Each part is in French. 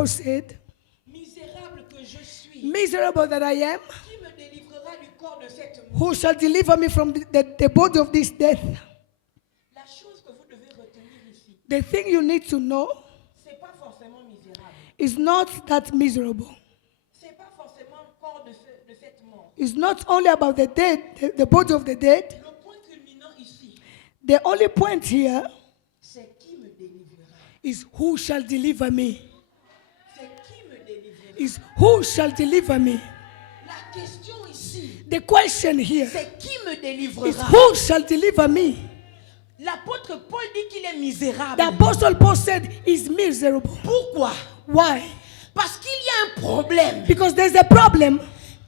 Paul said, misérable que je suis, miserable that I am, qui me délivrera du corps de cette mort? who shall deliver me from the body of this death? La chose que vous devez retenir ici, The thing you need to know c'est pas forcément misérable. is not that miserable. C'est pas forcément le corps de cette mort. It's not only about the dead, the body of the dead. Le point culminant ici, The only point here c'est qui me délivrera. is who shall deliver me. C'est qui me délivrera. Is who shall deliver me. La question ici, The question here c'est qui me is délivrera. who shall deliver me. L'apôtre Paul dit qu'il est misérable. The apostle Paul said he's miserable. Pourquoi? Why? Parce qu'il y a un problème Because there's a problem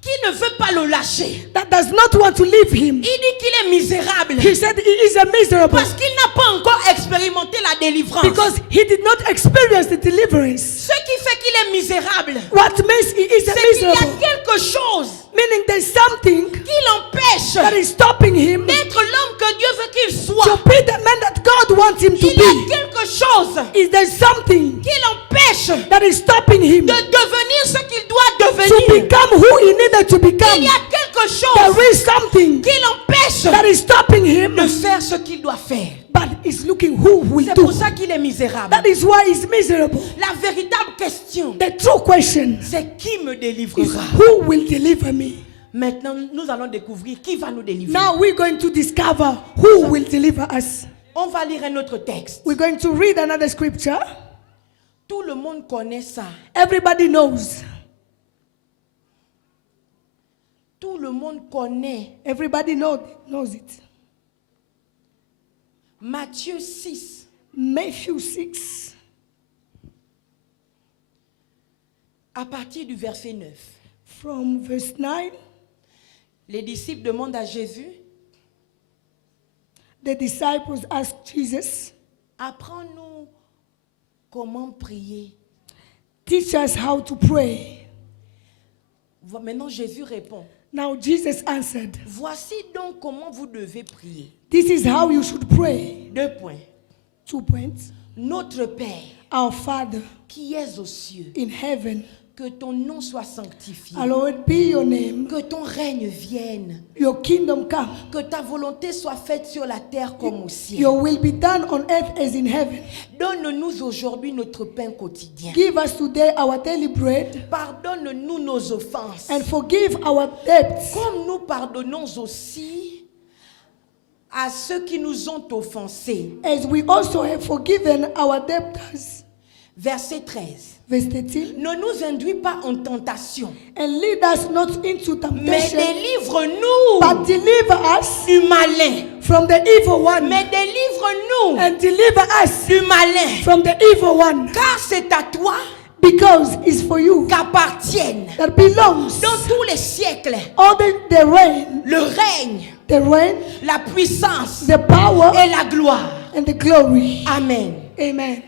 qui ne veut pas le lâcher. that does not want to leave him. Il dit qu'il est misérable He said he is a miserable parce qu'il n'a pas encore expérimenté la délivrance. because he did not experience the deliverance. Ce qui fait qu'il est misérable, What makes he is a c'est qu'il y a miserable? quelque chose Meaning there's something qui l'empêche that is stopping him d'être l'homme que Dieu veut qu'il to soit. be the man that God wants him to Il y a be. quelque chose Is there something qui l'empêche that is stopping him de devenir ce qu'il doit to devenir. become who he needed to Il become? y a quelque chose There is something qui l'empêche that is stopping him, de faire ce qu'il doit faire. but he's looking who will C'est do. pour ça qu'il est misérable. That is why he's miserable. La véritable question, The true question c'est qui me is délivrera. who will deliver me? Maintenant, nous allons découvrir qui va nous délivrer. Now we're going to discover who will deliver us. On va lire un autre texte. We're going to read another scripture. Tout le monde connaît ça. Everybody knows. Tout le monde connaît. Everybody knows it. Matthieu 6, Matthew 6, à partir du verset 9. from verse 9. Les disciples demandent à Jésus, The disciples asked Jesus, apprends-nous comment prier. teach us how to pray. Maintenant, Jésus répond, Now Jesus answered, voici donc comment vous devez prier. this is how you should pray. 2 points. 2 points. Notre Père, Our Father qui es aux cieux, in heaven, que ton nom soit sanctifié. hallowed be your name. Que ton règne vienne. Your kingdom come. Que ta volonté soit faite sur la terre comme au ciel. Your will be done on earth as in heaven. Donne-nous aujourd'hui notre pain quotidien. Give us today our daily bread Pardonne-nous nos offenses. and forgive our debts Comme nous pardonnons aussi à ceux qui nous ont offensés. as we also have forgiven our debtors. Verset 13. Verse 13. Ne nous induis pas en tentation, And lead us not into mais temptation, délivre-nous but deliver us du malin. from the evil one. Mais délivre-nous And deliver us du malin. from the evil one. Car c'est à toi Because it's for you qu'appartiennent that belongs dans tous les siècles all the reign, le règne, the la puissance the power, et la gloire. and the glory. Amen. Amen.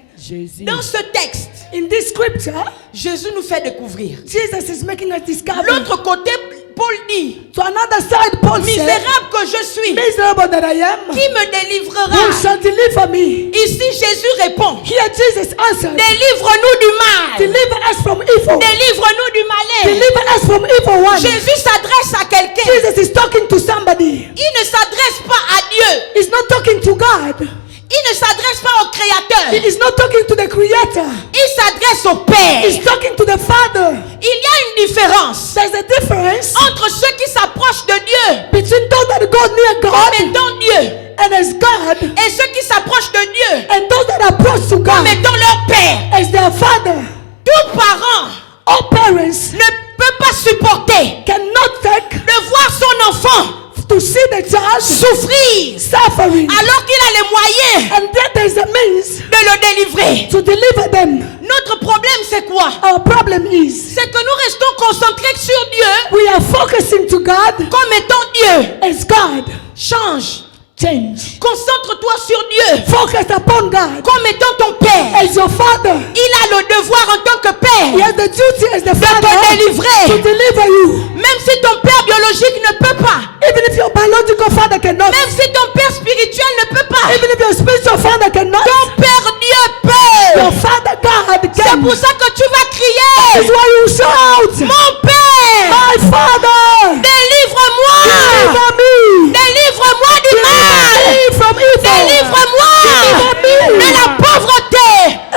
Dans ce texte, In this scripture, Jésus nous fait découvrir. Jesus is making us discover. L'autre côté, Paul dit, To another side, Paul said, misérable que je suis, miserable that I am, qui me who délivrera? shall deliver me? Ici, Jésus répond, Here Jesus answered, délivre-nous du mal. deliver us from evil. Délivre-nous du malin. Deliver us from evil one. Jésus s'adresse à quelqu'un. Jesus is talking to somebody. Il ne s'adresse pas à Dieu. He's not talking to God. Il ne s'adresse pas au Créateur. He is not talking to the Creator. Il s'adresse au Père. He's talking to the Father. Il y a une différence There's a difference entre ceux qui s'approchent de Dieu between those that go near comme God étant Dieu and as God, et ceux qui s'approchent de Dieu and those that approach to comme God étant leur Père. as their Father. Tout parent All parents ne peut pas supporter cannot take de voir son enfant to see the child souffrir suffering, alors qu'il a les moyens and then there's a means de le délivrer. to deliver them. Notre problème, c'est quoi? Our problem is C'est que nous restons concentrés sur Dieu we are focusing to God comme étant Dieu. as God. Change. Change. Concentre-toi sur Dieu Focus upon God comme étant ton Père. as your Father. Il a le devoir en tant que He Père has the duty as the de Father te délivrer. to deliver you. Même si ton Père biologique ne peut pas. Even if your biological father cannot, Même si ton Père spirituel ne peut pas. even if your spiritual father cannot, Ton Père Dieu peut. your Father God C'est can. pour ça que tu vas That's crier. why you shout. Mon Père, My Father, délivre-moi. deliver me. Délivre-moi du mal. Deliver me from evil. Délivre-moi Deliver me de la pauvreté.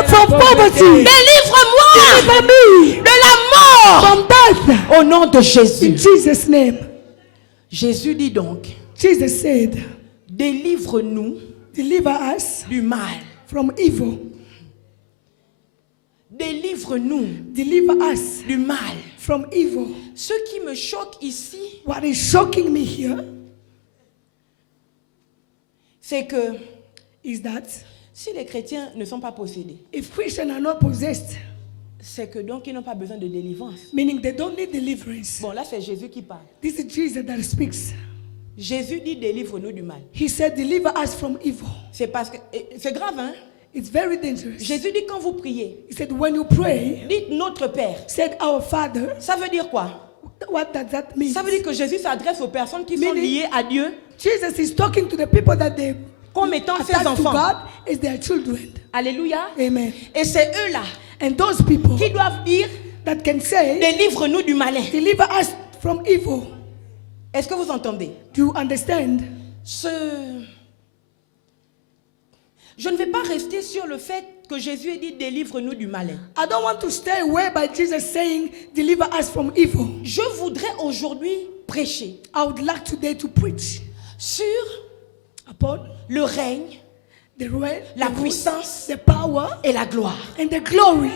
from poverty. Délivre-moi Deliver me de la mort. from death. Au nom de In Jésus. Jesus' name. Jésus dit donc, Jesus said, délivre-nous deliver us du mal. from evil. Délivre-nous Deliver us du mal. from evil. Ce qui me choque ici, What is shocking me here c'est que is that si les chrétiens ne sont pas possédés, if Christians are not possessed, c'est que donc ils n'ont pas besoin de délivrance. meaning they don't need deliverance. Bon, là c'est Jésus qui parle. This is Jesus that speaks. Jésus dit délivre-nous du mal. He said, deliver us from evil. C'est parce que c'est grave, hein? It's very dangerous. Jésus dit quand vous priez, He said, when you pray, dites notre Père. said our Father. Ça veut dire quoi? What does that mean? Ça veut dire que Jésus s'adresse aux personnes qui sont Meaning- liées à Dieu Jesus is talking to the people that they comme étant ses attach to enfants. God as their children. Alléluia. Amen. Et c'est eux-là And those people qui doivent dire that can say, délivre-nous du malin. deliver us from evil. Est-ce que vous entendez? Do you understand? Je ne vais pas rester sur le fait que Jésus ait dit délivre-nous du malin. I don't want to stay away by Jesus saying, deliver us from evil. Je voudrais aujourd'hui prêcher I would like today to preach sur upon le règne, the reign, la the rule, puissance the power, et la gloire. and the glory.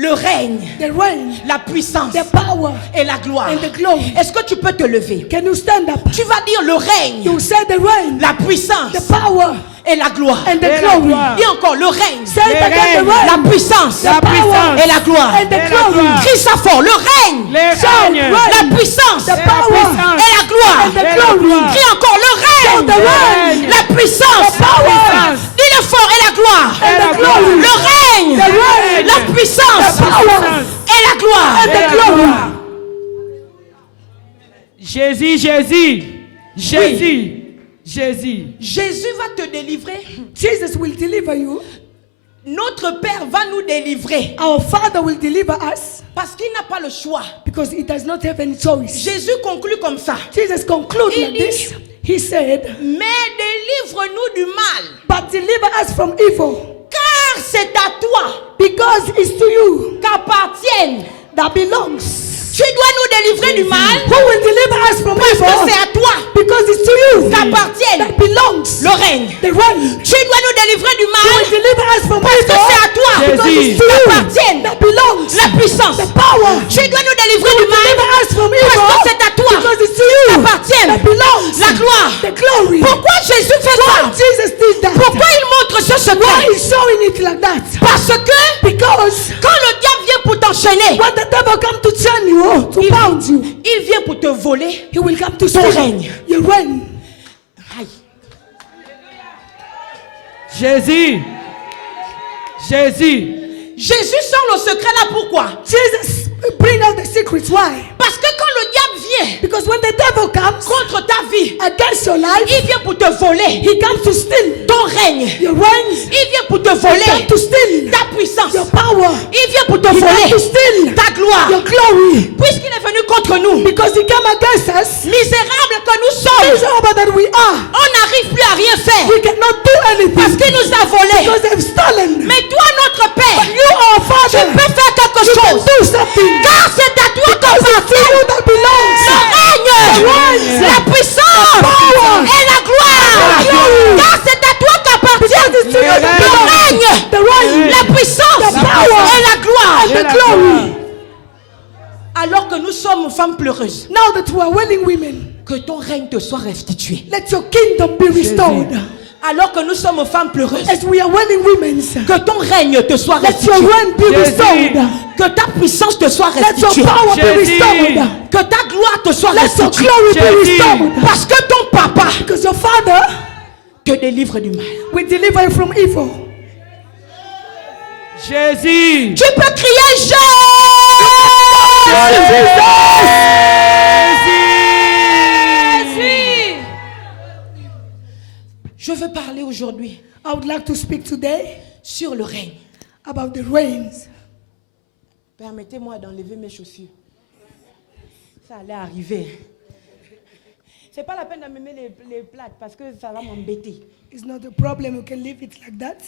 Le règne, The reign, la puissance the power, et la gloire. and the glory. Est-ce que tu peux te lever? Can you stand up? Tu vas dire le règne, You say the reign, la puissance the power, et la gloire. and the Et la glory. gloire. Dis encore le règne, Say it again, the la reign, puissance the power, et la gloire. and the Et la glory. gloire. Crie ça fort, le règne, Les Shout, règnes. reign, la puissance the et power, puissance. la gloire. and the Et la glory. gloire. Crie encore le Shout the règne, reign, la puissance, the power, dis-le fort et la gloire. and the glory. Le règne, The reign, la puissance the power, et la gloire. and the glory. Jésus, Jésus, Jésus, Jésus. Jésus va te délivrer. Jesus will deliver you. Notre Père va nous délivrer Our Father will deliver us parce qu'il n'a pas le choix. because he does not have any choice. Jésus conclut comme ça. Jesus concluded Il like dit- this. He said, Mais délivre-nous du mal, but deliver us from evil, car c'est à toi because it's to you qu'appartiennent. that belongs. Tu dois nous délivrer du mal Who will deliver us from parce que evil? c'est à toi Because it's to you qu'appartiennent that belongs le règne. the reign. Tu dois nous délivrer du Who will mal deliver us from parce que evil? c'est à toi Because it's to qu'appartiennent you that belongs la puissance. the power. Tu dois nous délivrer du Deliver mal us from parce evil que c'est à toi because it's to you qu'appartiennent that belongs la gloire. the glory. Pourquoi Jésus fait ça? Jesus did that. Pourquoi il montre ce Why secret? is showing it like that? Parce que Because quand le diable vient pour t'enchaîner, when the devil comes to chain you, to bound you, il vient pour te voler. he will come to Ton steal règne. your reign. Aïe. Jésus, Jésus. Jésus sort le secret là, pourquoi? Jesus bring out the secrets. Why? Parce que quand le diable vient Because when the devil comes contre ta vie, against your life, il vient pour te voler he comes to steal ton règne. your reign. Il vient pour te He comes voler to steal ta puissance. your power. Il vient pour te He comes to voler steal ta gloire. your glory. Puisqu'il est venu contre nous, Because he came against us, misérables que nous sommes, miserable that we are, on n'arrive plus à rien faire we cannot do parce anything qu'il nous a volé. because they've stolen. Mais toi, notre Père, You are tu Father. peux faire quelque You can chose. do something. Car c'est à toi Because it's to qu'appartient you that belongs. le règne, la puissance power, et la gloire. glory. Car c'est à toi qu'appartient Because it's to you le that belongs. règne, The reign la puissance the power, et la gloire. and the glory. Alors que nous sommes femmes pleureuses, Now that we are willing women, que ton règne te soit restitué. let your kingdom be restored. Alors que nous sommes femmes pleureuses, As we are willing women, que ton règne te soit let your restitué. reign be Jésus. restored. Que ta puissance te soit Let your restituée. power be Jésus. restored. Que ta gloire te soit Let your restituée. glory be Jésus. restored. Parce que ton papa Because your Father te délivre du mal. will deliver you from evil. Jésus. Tu peux crier Jésus. Je veux parler aujourd'hui I would like to speak today sur le règne. about the reigns. Permettez-moi d'enlever mes chaussures. Ça allait arriver. C'est pas la peine d'amener les plaques parce que ça va m'embêter. It's not a problem. You can leave it like that.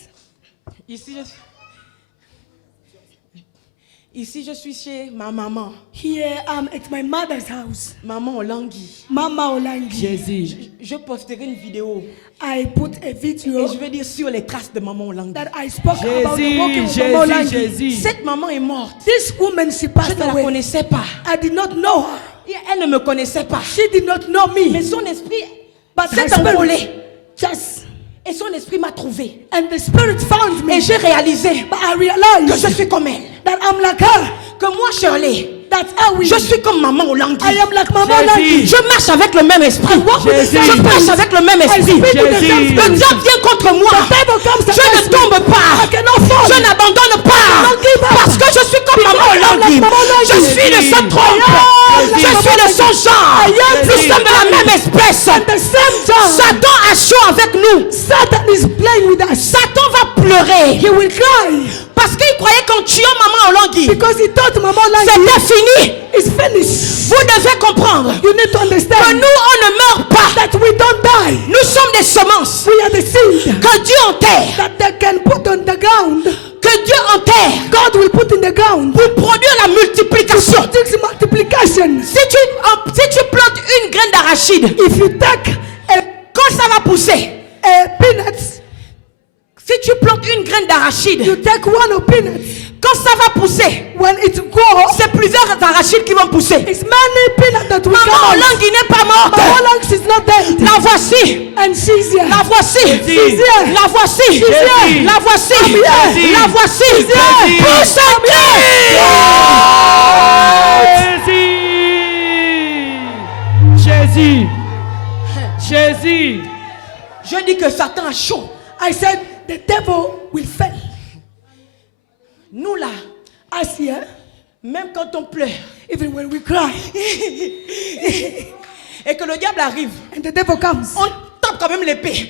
Ici, je suis chez ma maman. Here I'm at my mother's house. Maman Olangui. Mama Olangi. Jésus. Je posterai une vidéo I put a et video je vais dire sur les traces de maman Olangui. that I spoke about the walking of Mama Jésus, Olangi. Jésus. Cette maman est morte. This woman, she Je passed ne la away. connaissais pas. I did not know her. Et elle ne me connaissait pas. She did not know Mais me. son esprit But her s'est envolé. spirit just, Et son esprit m'a trouvé. and the spirit found me. Et j'ai réalisé But I que realized je suis comme elle. that I'm like her. Que moi, Shirley, That I will. je suis comme maman Olangui. I am like Mama Jésus. Olangi. Je marche avec le même esprit. walk with the Jésus. same Je marche spirit. avec le même I esprit. speak with the Jésus. same Le spirit. diable vient contre moi. devil comes Je ne against me. tombe pas. I cannot fall. Je n'abandonne pas. cannot give up. Parce que je suis comme maman I'm Olangui. like Mama Olangi. Je suis de sa trompe. like Je Mama suis de Olangi. son genre. am Nous the sommes de la même espèce. The same time. Satan a chaud avec nous. Satan is playing with us. Satan va pleurer. He will cry Parce qu'il croyait qu'en tuant maman Olangui, because he thought Mama Olangi c'était fini. is finished. Vous devez comprendre You need to que understand nous, on ne meurt pas. that we don't die. Nous sommes des semences We are the seed que Dieu enterre. that they can put on the ground. Que Dieu enterre God will put in the ground. pour produire la multiplication. This multiplication. Si tu plantes une graine d'arachide, If you take quand ça va pousser, a peanuts, si tu plantes une graine d'arachide, you take one of peanuts. quand ça va pousser, When it grows, c'est plusieurs arachides qui vont pousser. it's many peanuts that will Maman come out. Olangui n'est pas morte. Mama Olangi is not dead. La voici. And she's here. La voici. Jésus. La voici. Jésus. La voici. Jésus. La voici. Jésus. Pousse un Jésus. Jésus. Je dis que Satan a chaud. I said the devil will fail. Nous là, Us here, même quand on pleure even when we cry et que le diable arrive, and the devil comes, on tape quand même l'épée.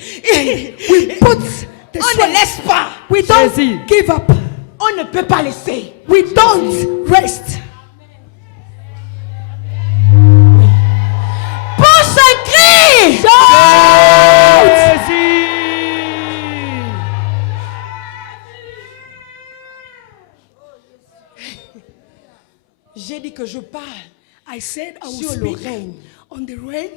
we put the On ne sword. laisse pas. We don't Jésus. give up. On ne peut pas laisser. We don't rest. Pousse un cri. Jésus. J'ai dit que je parle I said I will sur le speak règne. on the reign.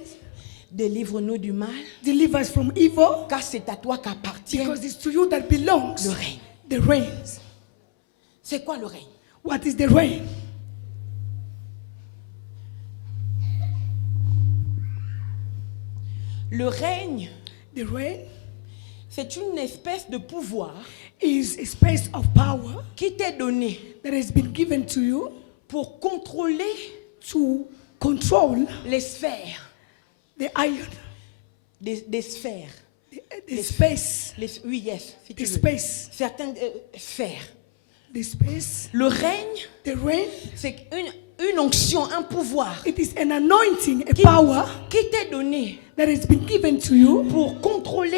Délivre-nous du mal, Deliver us from evil, car c'est à toi qu'appartient because it's to you that belongs le règne. the reigns. C'est quoi le règne? What is the reign? Le règne, The reign c'est une espèce de pouvoir is a space of power qui t'est donné that has been given to you pour contrôler to control les sphères. the iron, Des sphères. the space, Oui, yes, si tu the veux. space, Certaines sphères. the space. Le règne, The reign, c'est une onction, un pouvoir it is an anointing, a power qui t'est donné that has been given to you pour contrôler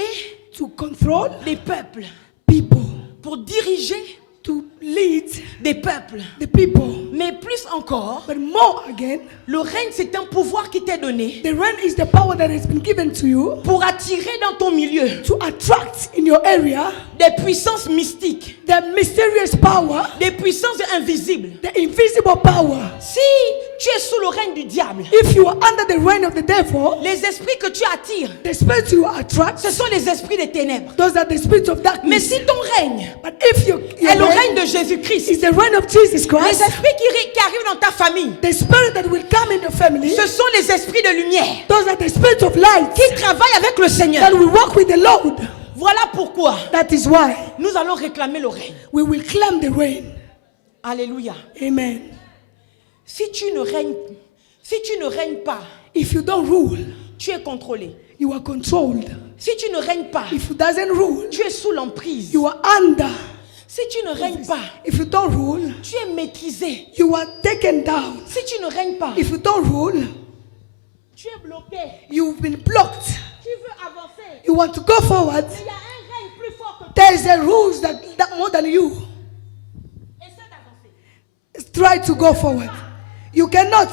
to control les peuples, people, pour diriger to lead des peuples. the people. Mais plus encore, But more again, le règne, c'est un pouvoir qui t'est donné the reign is the power that has been given to you pour attirer dans ton milieu to attract in your area des puissances mystiques, the mysterious power, des puissances invisibles. the invisible power. Si tu es sous le règne du diable, If you are under the reign of the devil, les esprits que tu attires, the spirits you attract, ce sont les esprits des ténèbres. those are the spirits of Mais darkness. si ton règne But if your est le reign règne de Jésus-Christ, is the reign of Jesus les Christ, esprits qui arrivent dans ta famille, the spirit that will come in the family, ce sont les esprits de lumière those are the spirits of light qui travaillent avec le Seigneur. that will walk with the Lord. Voilà pourquoi That is why nous allons réclamer le règne. we will claim the reign. Alléluia. Amen. Si tu ne règnes pas, If you don't rule, tu es contrôlé. you are controlled. Si tu ne règnes pas, If you doesn't rule, tu es sous l'emprise. you are under. Si tu ne règnes pas, If you don't rule, tu es maîtrisé. you are taken down. Si tu ne règnes pas, If you don't rule, tu es bloqué. you've been blocked. Tu veux avancer. You want to go forward. Il y a un règne plus fort que toi. There is a rules that more than you. Essaie d'avancer. try to go forward. You cannot.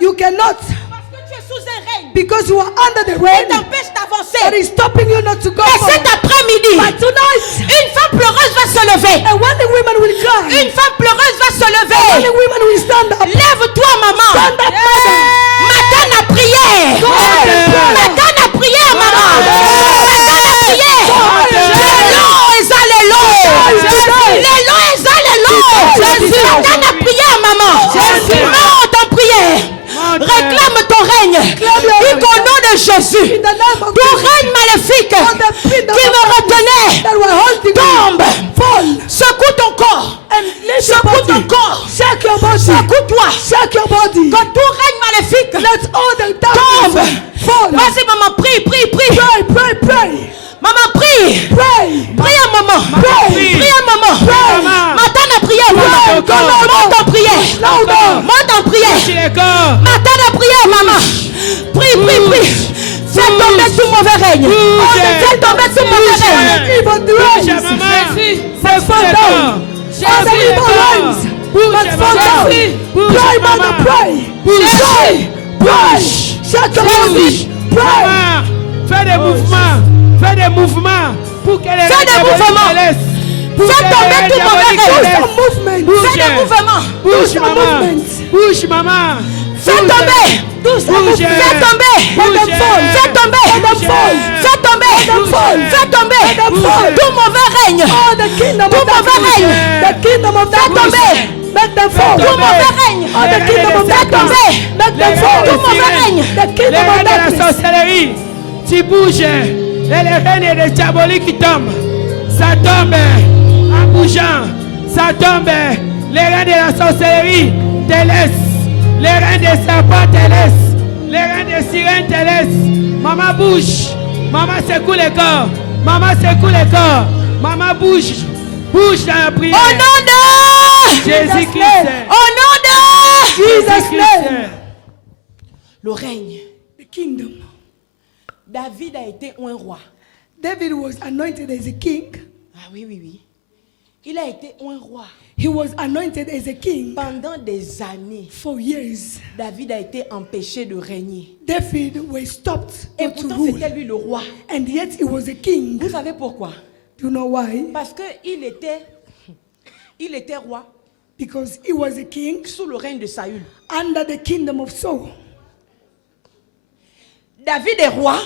You cannot. Parce que tu es sous un règne. Because you are under the Il rain. t'empêche d'avancer. That is stopping you not to go Et cet forward. après-midi, But tonight, une femme pleureuse va se lever. a wanting woman will cry. Une femme pleureuse va se Wanting lever. woman will stand up. Lève-toi, maman. Stand up, mother. Matin à prière. Go ahead and pray. Matin à prière, maman. Matin à prière. Jésus. Matin à prière, maman. Monte en prière. Réclame ton règne. Dis qu'au nom de Jésus, In the name of tout règne maléfique qui me retenait that were holding tombe. you, fall. Secoue ton corps. And lift your Secoue ton body. corps. Shake your body. Secoue-toi. Shake your body. Que tout règne maléfique Let all the tombe. darkness fall. Vas-y, maman, prie, prie, prie. Pray, pray, pray. Maman, prie. Pray. Prie à maman. Pray. Prie à maman. Maman. Matin à prière, Pray. maman. Go, go, go. Monte en prière. Louder. Monte en prière. Bouge les corps. Matin à prière, maman. Prie, prie, prie. Fais tomber tout mauvais règne. Fais tomber tout mauvais règne. Evil Bouge reigns. maman. Must fall down. All the evil reigns must fall down. Pray, mother, pray. Pray. Pray. Shake your body. Pray. Maman, fais des mouvements. Fais des mouvements. Pour que les Fais des règles mouvements. te laissent. Pour Fais que les tomber règles tout mauvais diaboliques te règne. laissent. Some movement. Bouge. Fais des mouvements. Bouge some maman. movement. Bouge maman. Fais tomber. Do some Bouge. movement. Fais tomber. Let them fall. Fais tomber. Let them fall. Fais tomber. Fais tomber. them fall. Tout mauvais règne. Oh, the kingdom Tout of mauvais darkness. règne. The kingdom of darkness. tomber. Let them fall. Tout mauvais règne. Oh, the kingdom of Fais darkness. tomber. Let them fall. Tout mauvais règne. The Les kingdom of reines de la darkness. sorcellerie, tu bouges. Et les reines des diaboliques qui tombent. Ça tombe en bougeant. Ça tombe. Les reines de la sorcellerie te laissent. Les reines des serpents te laissent. Les reines des sirènes te laissent. Maman bouge. Maman secoue les corps. Maman secoue les corps. Maman bouge. Bouge dans la prière. Au nom de Jésus-Christ. Au nom de Jesus' name. le règne. The kingdom. David a été un roi. David was anointed as a king. Ah oui, oui, oui. Il a été un roi. He was anointed as a king Pendant des années, for years. David a été empêché de régner. David was stopped Et not to pourtant, rule. c'était lui le roi. And yet he was a king. Vous savez pourquoi? Do you know why? Parce qu'il était roi Because he was a king sous le règne de Saül. under the kingdom of Saul. David est roi,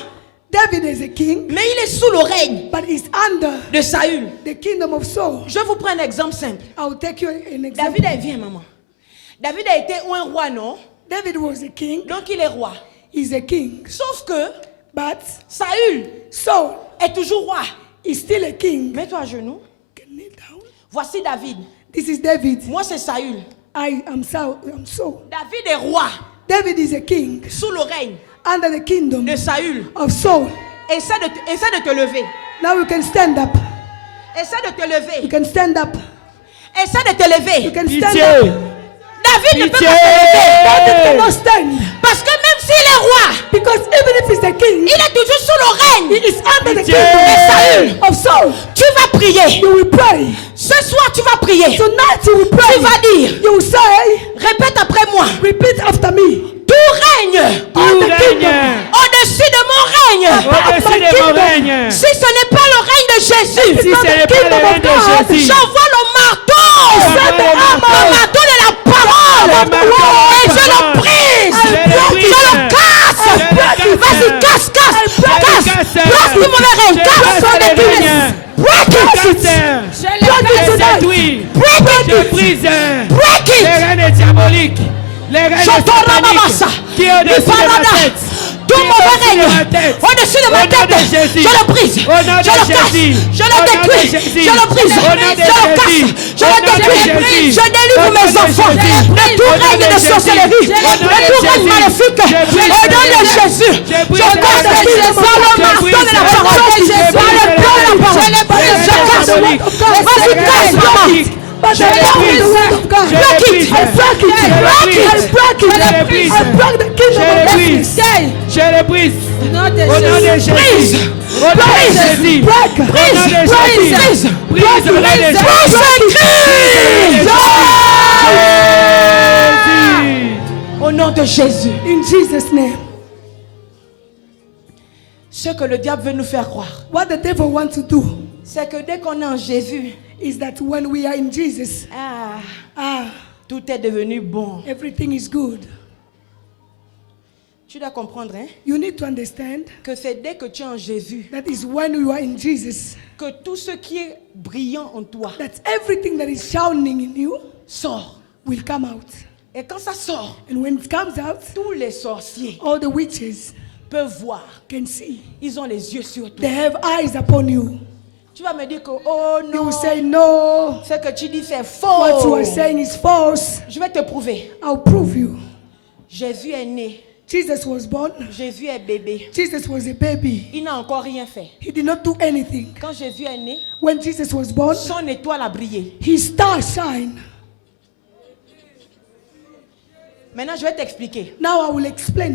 David is a king, mais il est sous le règne but he's under de Saül. the kingdom of Saul. Je vous prends un exemple simple. I'll take you an example. David a, viens maman. David a été un roi, non? David was a king. Donc il est roi. He's a king. Sauf que But Saül Saul est toujours roi. is still a king. Mets-toi à genoux. Kneel down. Voici David. This is David. Moi c'est Saül. I am Saul. I'm Saul. David est roi David is a king sous le règne under the kingdom de Saül. of Saul. Essaie de te lever. Now you can stand up. Essaie de te You lever. can stand up. Essaie de te You lever. can stand Pitié. up. David ne peut Pitié. pas se lever. David cannot stand Parce que même s'il est roi, because even if he's a king, il est toujours sous le he règne is under the Pitié. kingdom of Saul. Tu vas prier. You will pray. Ce soir, tu vas prier. Tonight you will pray. Tu vas dire, You will say, répète après moi. repeat after me. Tout règne Tout the kingdom. règne. au-dessus de mon règne. Au-dessus de mon règne. Si ce n'est pas le règne de Jésus, Si ce n'est pas le règne de Jésus. j'envoie le marteau. Le marteau de la parole. Et je le brise. Je le casse. Vas-y, casse. Casse tout mauvais règne. Casse. Break it. Je brise Break les it. reines diaboliques, les reines Ramamassa. sataniques qui est au-dessus de ma tête. Tout mauvais règne au-dessus de ma tête, je le brise, je le casse, je le détruis, je le brise, je le casse, je le détruis, je délivre mes enfants de tout règne de sorcellerie, de tout règne maléfique, au nom de Jésus, je casse par le marteau de la parole, par le plan de la parole, je casse, vas-y casse maman. But I know the word of God. Break it. I break it. I break it. I break it. Je le brise. I break the kingdom of darkness. Je le brise. Au nom de Jésus. Brise. Au nom de Jésus. Break. Au nom de Jésus. Brise. Brise au nom de Jésus. Brise. Brise au nom de Jésus. Au nom de Jésus. In Jesus' name. Ce que le diable veut nous faire croire, What the devil wants to do c'est que dès qu'on est en Jésus, is that when we are in Jesus, tout est devenu bon. everything is good. Tu dois comprendre, hein, You need to understand que c'est dès que tu es en Jésus that is when you are in Jesus, que tout ce qui est brillant en toi that everything that is shining in you sort. will come out. Et quand ça sort, And when it comes out, tous les sorciers all the witches peuvent voir. can see. Ils ont les yeux sur toi. They have eyes upon you. Tu vas me dire que, oh You non, will say, no, ce que tu dis c'est what you faux. are saying is false. Je vais te prouver. I'll prove you. Jésus est né. Jesus was born. Jésus est bébé. Jesus was a baby. Il n'a encore rien fait. He did not do anything. Quand Jésus est né, When Jesus was born, son étoile a brillé. his star shined. Maintenant, je vais t'expliquer. Now I will explain.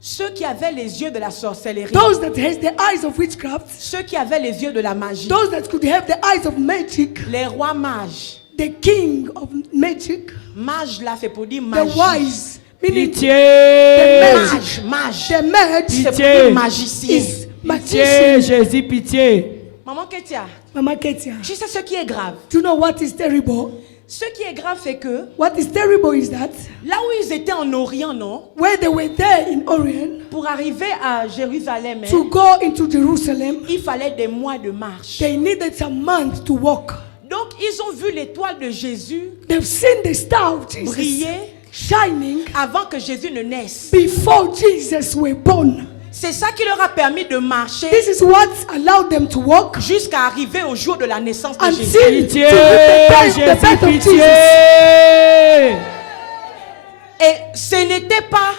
Ceux qui avaient les yeux de la sorcellerie, Those that has the eyes of witchcraft, ceux qui avaient les yeux de la magie, those that could have the eyes of magic, les rois mages. the king of magic, Mage là, c'est pour dire the magie. wise, meaning Pitié. the Mage. the mage C'est pour Pitié. dire magicien. is Pitié, magician. Jésus, pitié. Maman Ketia, Mama Ketia, tu sais ce qui est grave? do you know what is terrible? Ce qui est grave, c'est que What is terrible is that là où ils étaient en Orient, non, where they were there in Orient pour arriver à Jérusalem, hein, to go into Jerusalem, il fallait des mois de marche. they needed some months to walk. Donc, ils ont vu l'étoile de Jésus They've seen the star of Jesus briller shining avant que Jésus ne naisse. before Jesus were born. C'est ça qui leur a permis de marcher This is what allowed them to walk jusqu'à arriver au jour de la naissance de Jésus. until Pitié, the Jésus, birth of pitié. Jesus. Et ce n'était pas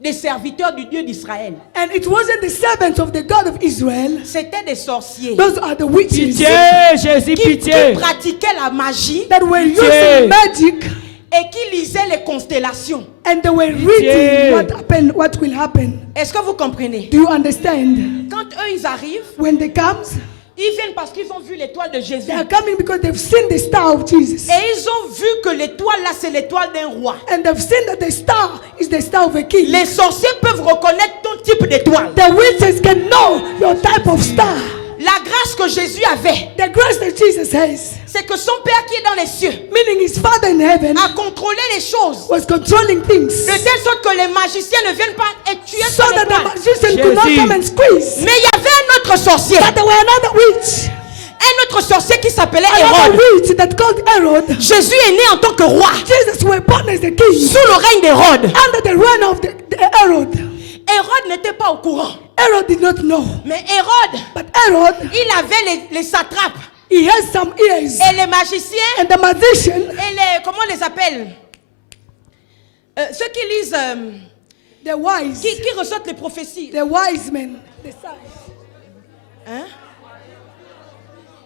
des serviteurs du Dieu d'Israël. And it wasn't the servants of the God of Israel. C'était des sorciers Those are the witches Pitié, Jésus, qui pitié. pratiquaient la magie that were Pitié. using magic, et qui lisaient les constellations. and they were Pitié. reading what happened, what will happen. Est-ce que vous comprenez? Do you understand? Quand eux, ils arrivent, When they come, ils viennent parce qu'ils ont vu l'étoile de Jésus. they are coming because they've seen the star of Jesus. Et ils ont vu que l'étoile là, c'est l'étoile d'un roi. And they've seen that the star is the star of a king. Les sorciers peuvent reconnaître ton type d'étoile. The witches can know your type of star. La grâce que Jésus avait, The grace that Jesus has, c'est que son Père qui est dans les cieux meaning his Father in heaven, a contrôlé les choses. was controlling things De telle sorte que les magiciens ne viennent pas et tuer so son that the étoile. magician could not Jésus. come and squeeze. Mais il y avait un autre sorcier. But there were another witch, Un autre sorcier qui s'appelait another Hérode. witch that called Herod. Jésus est né en tant que roi Jesus was born as a king sous le règne d'Hérode. under the reign of the Herod. Hérode n'était pas au courant. Herod did not know, Mais Hérode, but Herod, il avait les satrapes he has some ears, et les magiciens and the magician, et les, comment on les appelle, ceux qui lisent, the wise, qui ressortent les prophéties. the wise men, the sage, Hein?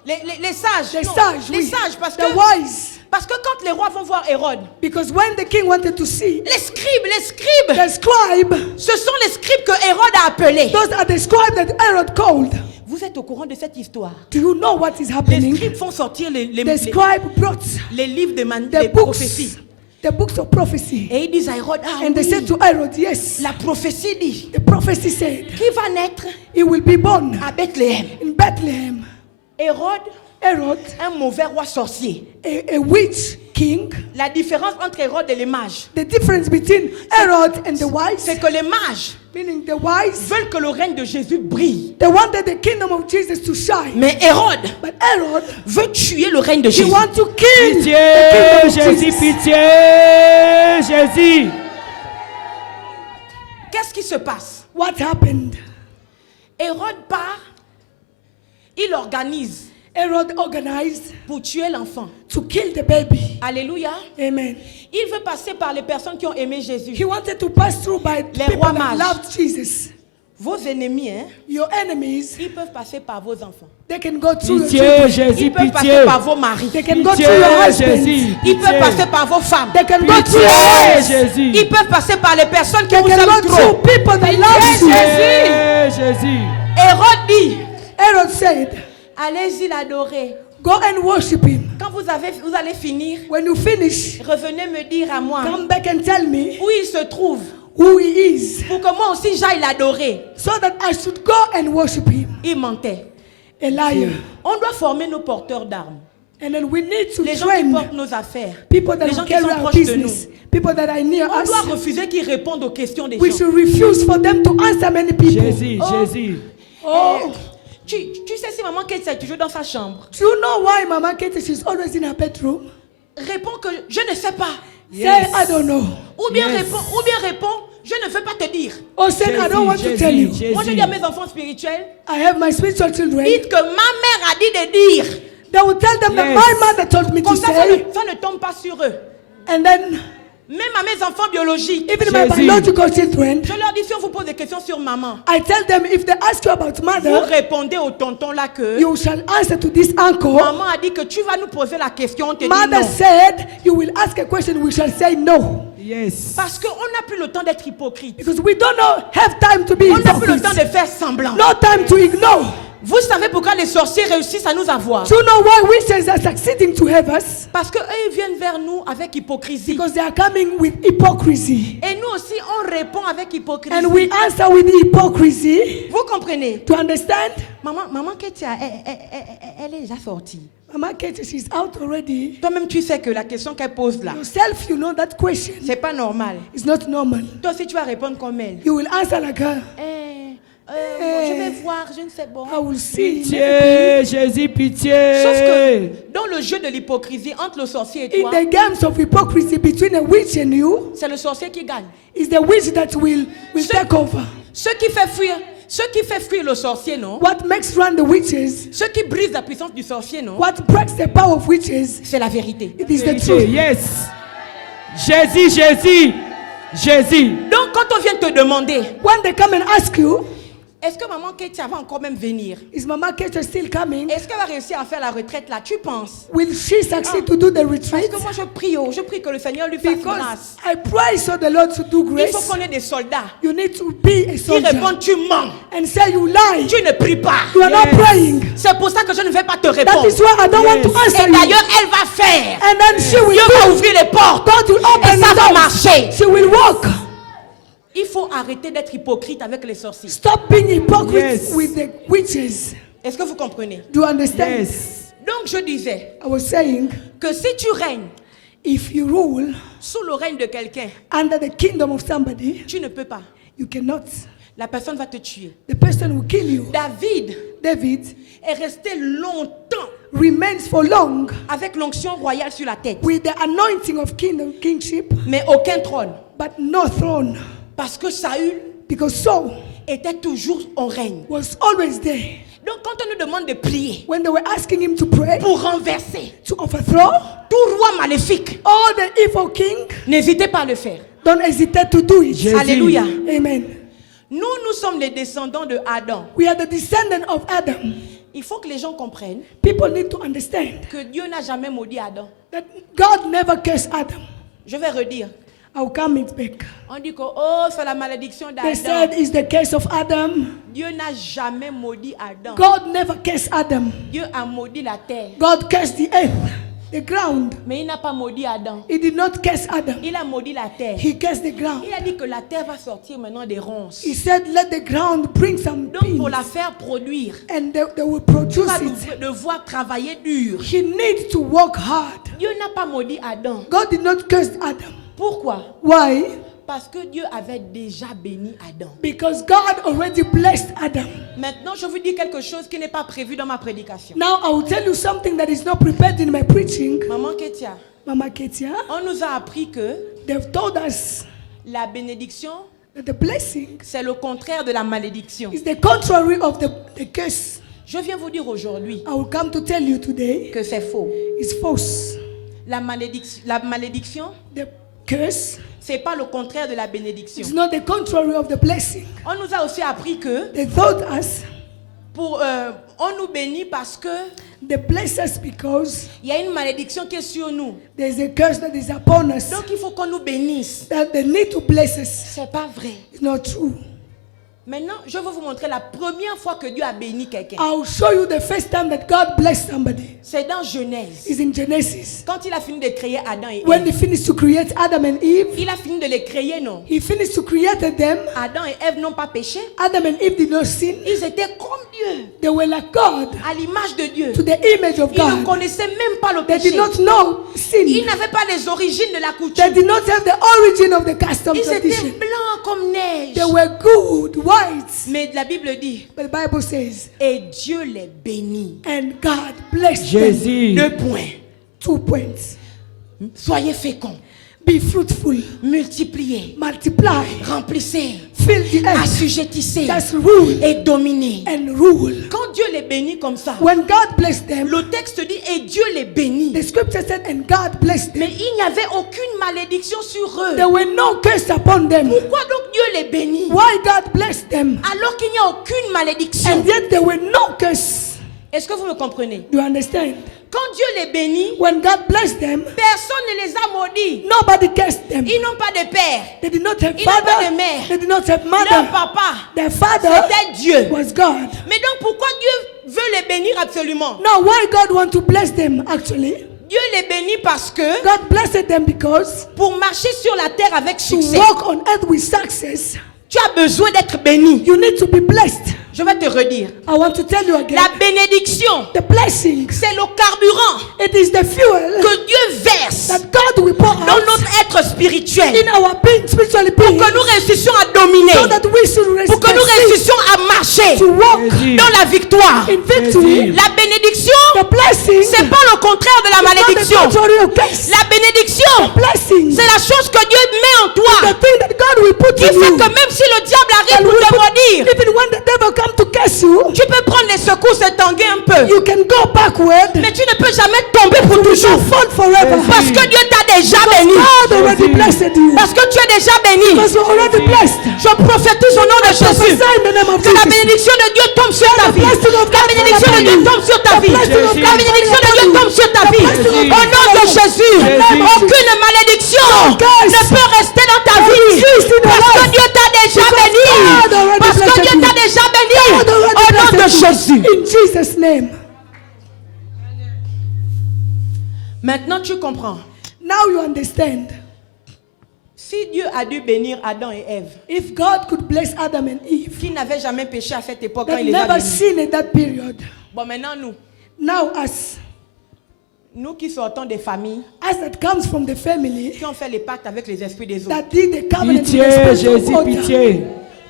Les sages. the non, sage, les oui, sages, parce the que wise. quand les rois vont voir Hérode, Because when the king wanted to see, les scribes, the scribe, ce sont les scribes que Hérode a appelés. those are the scribes that Herod called. Vous êtes au courant de cette histoire? Do you know what is Les happening? scribes font sortir les The scribe brought les livres de the des prophéties. books, the books of prophecy. Et ils disent à Hérode, ah And they said oui, to Herod, yes, la prophétie dit, the prophecy said, qui va naître he will be born à Bethléem? in Bethlehem. Hérode, Herod, un mauvais roi sorcier. a witch king. La différence entre Hérode et les mages, The difference between Herod and the wise, c'est que les mages meaning the wise, veulent que le règne de Jésus brille. they wanted the kingdom of Jesus to shine. Mais Hérode But Herod, veut tuer le règne de he Jésus. wants to kill Pitié, the kingdom of Jésus, Jesus. pitié, Jésus. Qu'est-ce qui se passe? What happened? Hérode part, il organise Herod organized pour tuer l'enfant. to kill the baby. Alléluia. Amen. Il veut passer par les personnes qui ont aimé Jésus. He wanted to pass through by Les people rois that mages. loved Jesus. Vos ennemis, hein, Your enemies, ils peuvent passer par vos enfants. they can go through your Pitié, children. Jésus, Ils peuvent pitié. passer par vos maris. They can go Pitié, through your husbands. Jésus. Ils peuvent Pitié. passer par vos femmes. They can go through Pitié, your wives. Jésus. Ils peuvent passer par les personnes qui They vous can aiment go trop. through people that love you. Pitié, Jésus. Hérode dit, Herod said, allez-y l'adorer. go and worship him. Quand vous allez finir, when you finish, revenez me dire à moi come back and tell me où il se trouve. who he is, Pour que moi aussi j'aille l'adorer. so that I should go and worship him. Il mentait. A liar. On doit former nos porteurs d'armes. And then we need to Les gens qui train portent nos affaires. people that Les will gens qui carry sont our proches de business, people that are near On us. doit refuser qu'ils répondent aux questions des We gens. should refuse for them to answer many people. Jésus, Oh. Jésus. Oh, Tu sais si maman Kate est toujours dans sa chambre. do you know why Mama Katie, she's always in her bedroom? Réponds que je ne sais pas. Say, I don't know. Ou bien Yes. réponds, je ne veux pas te dire. Or say, I don't want to tell you. Moi je dis à mes enfants spirituels, I have my spiritual children. dites que ma mère a dit de dire. They will tell them that Yes. my mother told me to Comme ça say. ça ne tombe pas sur eux. And then, Même à mes enfants biologiques, even my Jésus. biological children, je leur dis si on vous pose des questions sur maman, I tell them if they ask you about vous mother, répondez au tonton là que you shall answer to this uncle. maman a dit que tu vas nous poser la question, on te dit Mother non. said, you will ask a question, we shall say no. Yes. Parce qu'on n'a plus le temps d'être hypocrite. Because we don't know, have time to be On n'a plus le temps hypocrites. de faire semblant. No time to ignore. Vous savez pourquoi les sorciers réussissent à nous avoir? Do you know why witches are succeeding to have us? Parce qu'eux, ils viennent vers nous avec hypocrisie. Because they are coming with hypocrisy. Et nous aussi, on répond avec hypocrisie. And we answer with hypocrisy. Vous comprenez? To understand? Maman Ketia, elle est déjà sortie. Mama Katie, she's out already. Toi-même, tu sais que la question qu'elle pose là, Yourself, you know that question. c'est pas normal. It's not normal. Toi aussi, tu vas répondre comme elle. You will answer like her. Je vais voir, je ne sais bon. I will see. Pitié, Jésus, pitié. Sauf que dans le jeu de l'hypocrisie entre le sorcier et In toi, the games of hypocrisy between a witch and you, c'est le sorcier qui gagne. it's the witch that will take over. Ce qui fait fuir le sorcier, non? What makes run the witches, Ce qui brise la puissance du sorcier, non? what breaks the power of witches, C'est la vérité. it is the Vérité, truth. yes. Jésus, Jésus, Jésus. Donc quand on vient te demander, When they come and ask you, est-ce que maman Ketia va encore même venir? is Mama Katie still coming? Est-ce qu'elle va réussir à faire la retraite là? Tu penses? Will she succeed to do the Parce retreat? que moi je prie que le Seigneur lui fasse Because grâce. I pray so the Lord to do Il faut grace. qu'on ait des soldats You need to be a qui soldier répondent tu mens, and say you lie. tu ne pries pas. You are not Yes. praying. C'est pour ça que je ne vais pas te That répondre. is why I don't want to Yes. answer Et you. d'ailleurs elle va faire. And then she will Dieu va do. ouvrir les portes. God will open Et ça the va doors. marcher. She will walk. Il faut arrêter d'être hypocrite avec les sorciers. Stop being hypocrite Yes. with the witches. Est-ce que vous comprenez? Do you understand? Yes. Donc je disais I was saying, que si tu règnes if you rule sous le règne de quelqu'un, under the kingdom of somebody, tu ne peux pas. you cannot. La personne va te tuer. The person will kill you. David David est resté longtemps remains for long avec l'onction royale sur la tête, with the anointing of kingship, mais aucun trône. but no throne. Parce que Saül Because Saul était toujours en règne. was always there. Donc quand on nous demande de prier When they were asking him to pray, pour renverser to overthrow tout roi maléfique, all the evil king, n'hésitez pas à le faire. don't hesitate to do it. Jésus. Alléluia. Amen. Nous sommes les descendants de Adam. We are the descendant of Adam. Il faut que les gens comprennent People need to understand que Dieu n'a jamais maudit Adam. that God never cursed Adam. Je vais redire. I'll come it back. On dit que oh, c'est la malédiction They said d'Adam. it's the curse of Adam. Dieu n'a jamais maudit Adam. God never cursed Adam. Dieu a maudit la terre. God cursed the earth, the ground. Mais il n'a pas maudit Adam. He did not curse Adam. Il a maudit la terre. He cursed the ground. Il a dit que la terre va sortir maintenant des ronces. He said, let the ground bring some Donc pour beans, la faire produire, and they will tu produce vas it. devoir travailler dur. He needs to work hard. Dieu n'a pas maudit Adam. God did not curse Adam. Pourquoi? Why? Parce que Dieu avait déjà béni Adam. Because God already blessed Adam. Maintenant, je vous dis quelque chose qui n'est pas prévu dans ma prédication. Now I will tell you something that is not prepared in my preaching. Maman Ketia, Mama Ketia, on nous a appris que they've told us la bénédiction, that the blessing c'est le contraire de la malédiction. is the contrary of the curse. Je viens vous dire aujourd'hui I will come to tell you today que c'est faux. it's false. La malédiction, The curse c'est pas le contraire de la bénédiction. is not the contrary of the blessing. On nous a aussi appris que They told us on nous bénit parce que they bless us because il y a une malédiction qui est sur nous. there's a curse that is upon us. Donc il faut qu'on nous bénisse. That they need to bless us. C'est pas vrai. It's not true. Maintenant, je vais vous montrer la première fois que Dieu a béni quelqu'un. I'll show you the first time that God blessed somebody. C'est dans Genèse. It's in Genesis. Quand il a fini de créer Adam et When Ève. he finished to create Adam and Eve, Il a fini de les créer, non? he finished to create them. Adam et Ève n'ont pas péché. Adam and Eve did not sin. Ils étaient comme Dieu, They were like God, à l'image de Dieu. to the image of Ils ne God. connaissaient même pas le They péché. did not know Ils sin. n'avaient pas les origines de la They coutume. did not have the origin of the custom Ils étaient tradition. blancs comme neige. They were good, white. Mais la Bible dit, But the Bible says, et Dieu les bénit. and God blessed them. Jésus. 2 points. 2 points. Soyez féconds, Be fruitful, multipliez, multiply, remplissez, fill the earth, assujettissez just rule et dominez. and rule. Quand Dieu les bénit comme ça, When God blessed them, le texte dit, et Dieu les bénit. the scripture said, and God blessed them. Mais il n'y avait aucune malédiction sur eux. There were no curse upon them. Pourquoi donc Dieu les bénit Why God blessed them? alors qu'il n'y a aucune malédiction? And yet there were no curse. Est-ce que vous me comprenez? Do you understand? Quand Dieu les bénit, When God blessed them, personne ne les a maudits. nobody cursed them. Ils n'ont pas de père. They did not have Ils n'ont pas father. de mère. They did not have Leur mother. papa, Their father c'était Dieu. was God. Mais donc pourquoi Dieu veut les bénir absolument? Now, why God want to bless them actually? Dieu les bénit parce que God blessed them because pour marcher sur la terre avec to succès, walk on earth with success, tu as besoin d'être béni. you need to be blessed. Je vais te redire. I want to tell you again. La bénédiction, The blessings, c'est le carburant it is the fuel que Dieu verse that God will pour dans out notre être spirituel in our being, spiritually pour being, que nous réussissions à dominer, so that we should pour que nous resist réussissions à marcher to walk Jésus. dans la victoire. in victory. La bénédiction, The blessing c'est pas le contraire de la is not the malédiction. contrary of curse. La bénédiction, Blessing, c'est la chose que Dieu met en the toi thing that God will put qui in fait you. que même si le diable That arrive pour will te put- maudire, even when the devil come to curse you, tu peux prendre les secousses et tanguer un peu. you can go backward, Mais tu ne peux jamais tomber pour you toujours. shall fall forever. Parce que Dieu t'a déjà béni. God already blessed you. Parce que tu es déjà béni. Because you're already blessed. Je prophétise au nom de Jésus. Prophesy in the name of Que la Jesus. bénédiction de Dieu tombe sur ta vie. blessing of La God bénédiction de fall Dieu upon tombe sur ta you. vie. The blessing of La God bénédiction fall de Dieu upon you. tombe sur ta The vie. blessing of Au God nom de fall upon you. Jésus, The name of aucune malédiction curse ne peut rester dans ta vie. exist in your Parce que life. Dieu t'a déjà Because béni. God already Parce que blessed Dieu you. t'a déjà béni. God already Au nom de blessed you. Jésus. In Jesus' name. Maintenant tu comprends. Now you understand. Si Dieu a dû bénir Adam et Ève, If God could bless Adam and Eve, qui n'avaient jamais péché à cette époque quand that il les a never bénis. sinned in that period, Bon, maintenant now us nous qui sortons des familles, that comes from the family, qui ont fait les pactes avec les esprits des autres. that did the covenant with Pitié, the spirit of Jésus, water. pitié.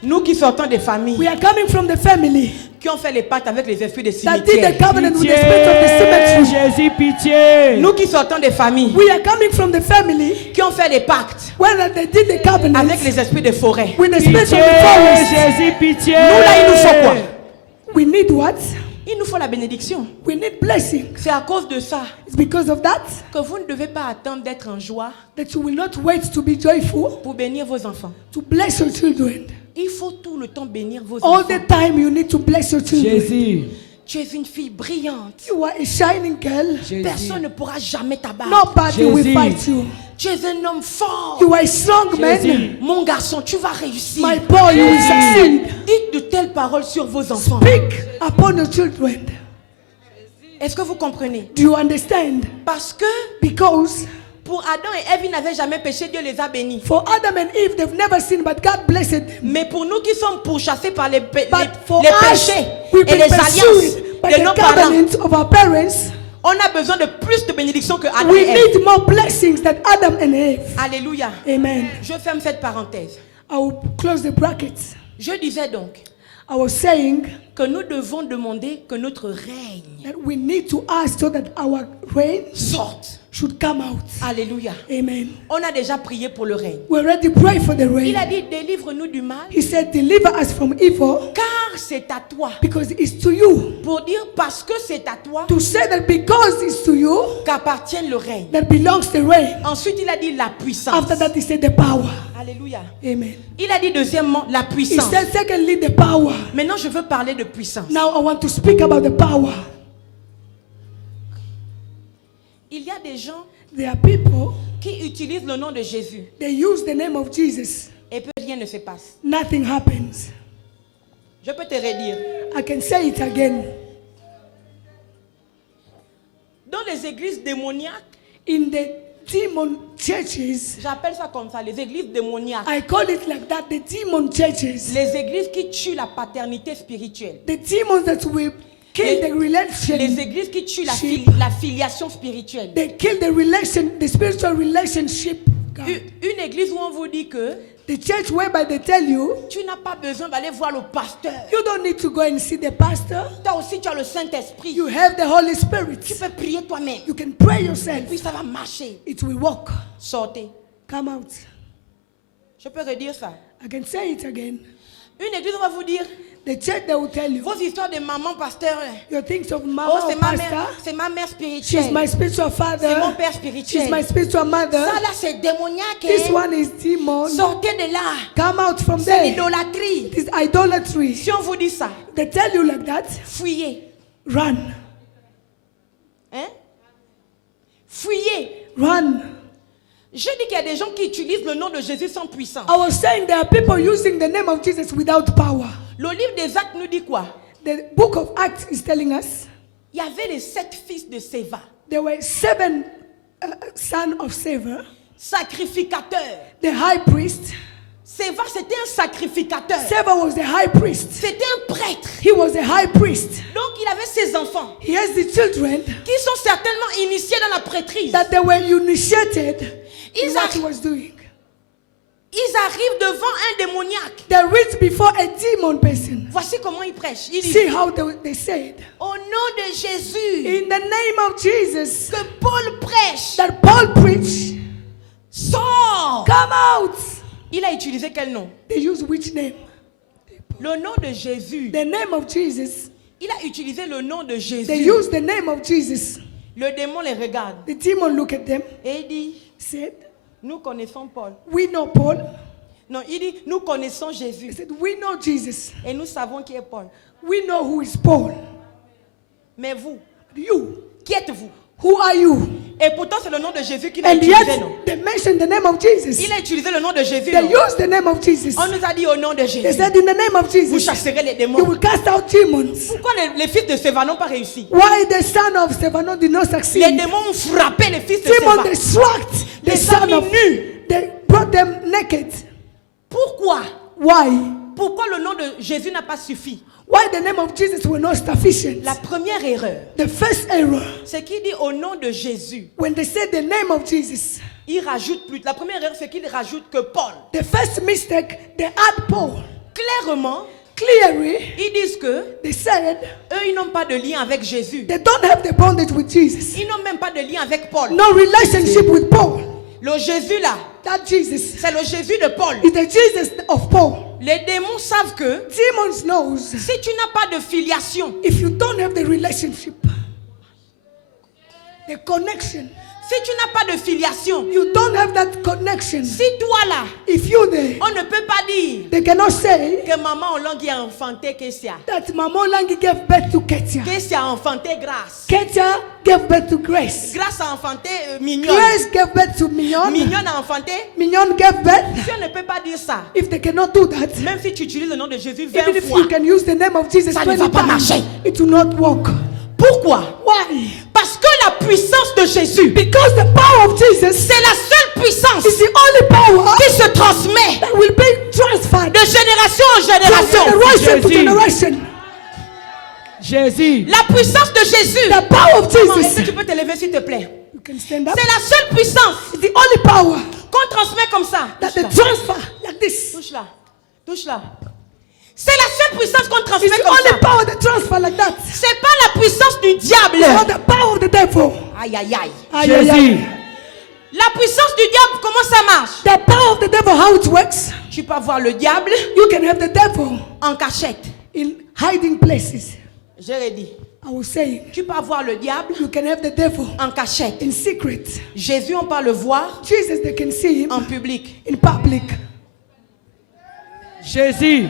Nous qui sortons des familles, We are coming from the family qui ont fait les pactes avec les esprits des that did the cimetières. covenant with Pitié, the spirit of the cemetery. Jésus, pitié. Nous qui sortons des familles, We are coming from the family qui ont fait les pactes where they did the covenant avec les esprits des forêts. with the spirit of Pitié, the forest. Jésus, pitié. Nous là, il nous faut quoi? We need what? Il nous faut la bénédiction. We need blessing. C'est à cause de ça It's because of that que vous ne devez pas attendre d'être en joie that you will not wait to be joyful pour bénir vos enfants. to bless your children. Il faut tout le temps bénir vos All enfants. the time you need to bless your children. Jésus. Tu es une fille brillante. You are a shining girl. Jésus. Personne ne pourra jamais t'abattre. Nobody will Jésus. fight you. Tu es un homme fort. You are a strong man. Jésus. Mon garçon, tu vas réussir. My boy, you will succeed. Dites de telles paroles sur vos enfants. Speak upon your children. Est-ce que vous comprenez? Do you understand? Parce que Because pour Adam et Ève, ils n'avaient jamais péché, Dieu les a bénis. for Adam and Eve, they've never sinned, but God blessed them. Mais pour nous qui sommes pourchassés par les But for les us, péchés we've et been les alliances pursued by de the nos parents, covenants of our parents. on a besoin de plus de bénédictions que Adam We et Ève. need more blessings than Adam and Eve. Alléluia. Amen. Je ferme cette parenthèse. I will close the brackets. Je disais donc I was saying que nous devons demander que notre règne that we need to ask so that our reign sorte. should come out. Alléluia. Amen. On a déjà prié pour le règne. We already pray for the Il a reign. dit, délivre-nous du mal, He said, deliver us from evil, car c'est à toi. because it's to you. Pour dire, parce que c'est à toi To say that because it's to you, qu'appartient le règne. that belongs the reign. Ensuite, il a dit la puissance. After that, he said the power. Alléluia. Amen. Il a dit deuxièmement la He puissance. said secondly the power. Maintenant, je veux parler de puissance. Now I want to speak about the power. Il y a des gens There are people, qui utilisent le nom de Jésus they use the name of Jesus. et puis rien ne se passe. Nothing happens. Je peux te redire. I can say it again. Dans les églises démoniaques, In the demon churches, j'appelle ça comme ça, les églises démoniaques. I call it like that, the demon churches. Les églises qui tuent la paternité spirituelle. The demons that will kill the relation. Les églises qui tuent la filiation spirituelle. They kill the spiritual relationship. God. Une église où on vous dit que The church whereby they tell you, tu n'as pas besoin d'aller voir le pasteur. you don't need to go and see the pastor. Toi aussi, tu as le Saint-Esprit. You have the Holy Spirit. Tu peux prier toi-même. You can pray yourself. Puis ça va marcher. It will work. Sortez. Come out. Je peux redire ça. I can say it again. Une église, on va vous dire, The church, they will tell you, vos histoires de maman pasteur. your things of Oh, mama or pastor. c'est ma mère She's spirituelle. my spiritual C'est mon father. père She's spirituel. my spiritual mother. Ça là, c'est démoniaque. This Hein? one is demon. Sortez de là. Come out from C'est there. l'idolâtrie. It is idolatry. Si on vous dit ça, They tell you like that. fuyez. Run. Hein? Fuyez. Run. Je dis qu'il y a des gens qui utilisent le nom de Jésus sans puissance. I was saying there are people using the name of Jesus without power. Le livre des Actes nous dit quoi? The book of Acts is telling us Il y avait les 7 fils de Séva, there were 7 sons of Sceva, sacrificateurs. the high priest. Séva, c'était un sacrificateur. Sceva was the high priest. C'était un prêtre. He was a high priest. Donc il avait ses enfants He has the children qui sont certainement initiés dans la prêtrise. that they were initiated in Ils, what he arri- was doing. ils arrivent devant un démoniaque. They reached before a demon person. Voici comment ils prêchent. Ils See disent, how they said, au nom de Jésus, in the name of Jesus, que Paul prêche, that Paul preached, sors. come out. Il a utilisé quel nom? They use which name? Le nom de Jésus. The name of Jesus. Il a utilisé le nom de They Jésus. use the name of Jesus. Le démon les regarde The demon looked at them, et il dit, said, nous connaissons Paul. we know Paul. Non, il dit, nous connaissons He Jésus said, we know Jesus. et nous savons qui est Paul. We know who is Paul. Mais vous, You, qui êtes-vous? who are you? Et pourtant, c'est le nom de Jésus qu'il a And utilisé, yet, non? they mentioned the name of Jesus. Il a utilisé le nom de Jésus, They non? used the name of Jesus. On nous a dit au nom de They Jésus, said, in the name of vous Jesus, chasserez les you démons. will cast out demons. Pourquoi les fils de Séva n'ont pas réussi? Why the son of Stephanos did not Les succeed? démons ont frappé les fils de Demons, Séva. they struck the Les son ont of mis nus. They brought them naked. Pourquoi? Why? Pourquoi le nom de Jésus n'a pas suffi? Why the name of Jesus were not sufficient? La première erreur, The first error, c'est qu'il dit au nom de Jésus. when they said the name of Jesus, Il rajoute plus. La première erreur, c'est qu'il rajoute que Paul. the first mistake, they add Paul. Clairement, Clearly, ils disent que they said eux, ils n'ont pas de lien avec Jésus. they don't have the bondage with Jesus. Ils n'ont même pas de lien avec Paul. No relationship with Paul. Le Jésus là, That Jesus c'est le Jésus de Paul. is the Jesus of Paul. Les démons savent que Demons knows si tu n'as pas de filiation, if you don't have the relationship, the connection, si tu n'as pas de filiation, you don't have that connection. si toi là, If you there, on ne peut pas dire they cannot say que maman Olongi a enfanté Kessia. that Mama Langi gave birth to Ketia. Kessia a enfanté Grâce. Ketia gave birth to Grace. Grâce a enfanté Mignonne. Grace gave birth to Mignon. Mignonne a enfanté. Mignon gave birth. Si on ne peut pas dire ça, If they cannot do that, même si tu utilises le nom de Jésus 20 even if fois, you can use the name of Jesus ça ne 20 va pas times, marcher. it will not work. Pourquoi? Why? Parce que la puissance de Jésus, Because the power of Jesus c'est la seule puissance is the only power qui se transmet that will be transferred de génération en from génération. generation to Jésus. generation. Jésus. La puissance de Jésus. The power of Maman, est-ce que Jesus. tu peux te lever s'il te plaît? You can stand up. C'est la seule puissance It's the only power qu'on transmet comme ça. that Touche they là. transfer like this. Touche là. Touche là. C'est la seule puissance qu'on It's transmet the comme ça. only power that transfer like that. C'est pas la puissance du diable. It's not the power of the devil. Aïe aïe aïe. Aye, aye, Jésus. aye. La puissance du diable, comment ça marche? The power of the devil, how it works, Tu peux avoir le diable you can have the devil en cachette. in hiding places. Je l'ai dit. I was saying, Tu peux avoir le diable you can have the devil en cachette. in secret. Jésus, on peut le voir Jesus, they can see him en public. in public. Jésus.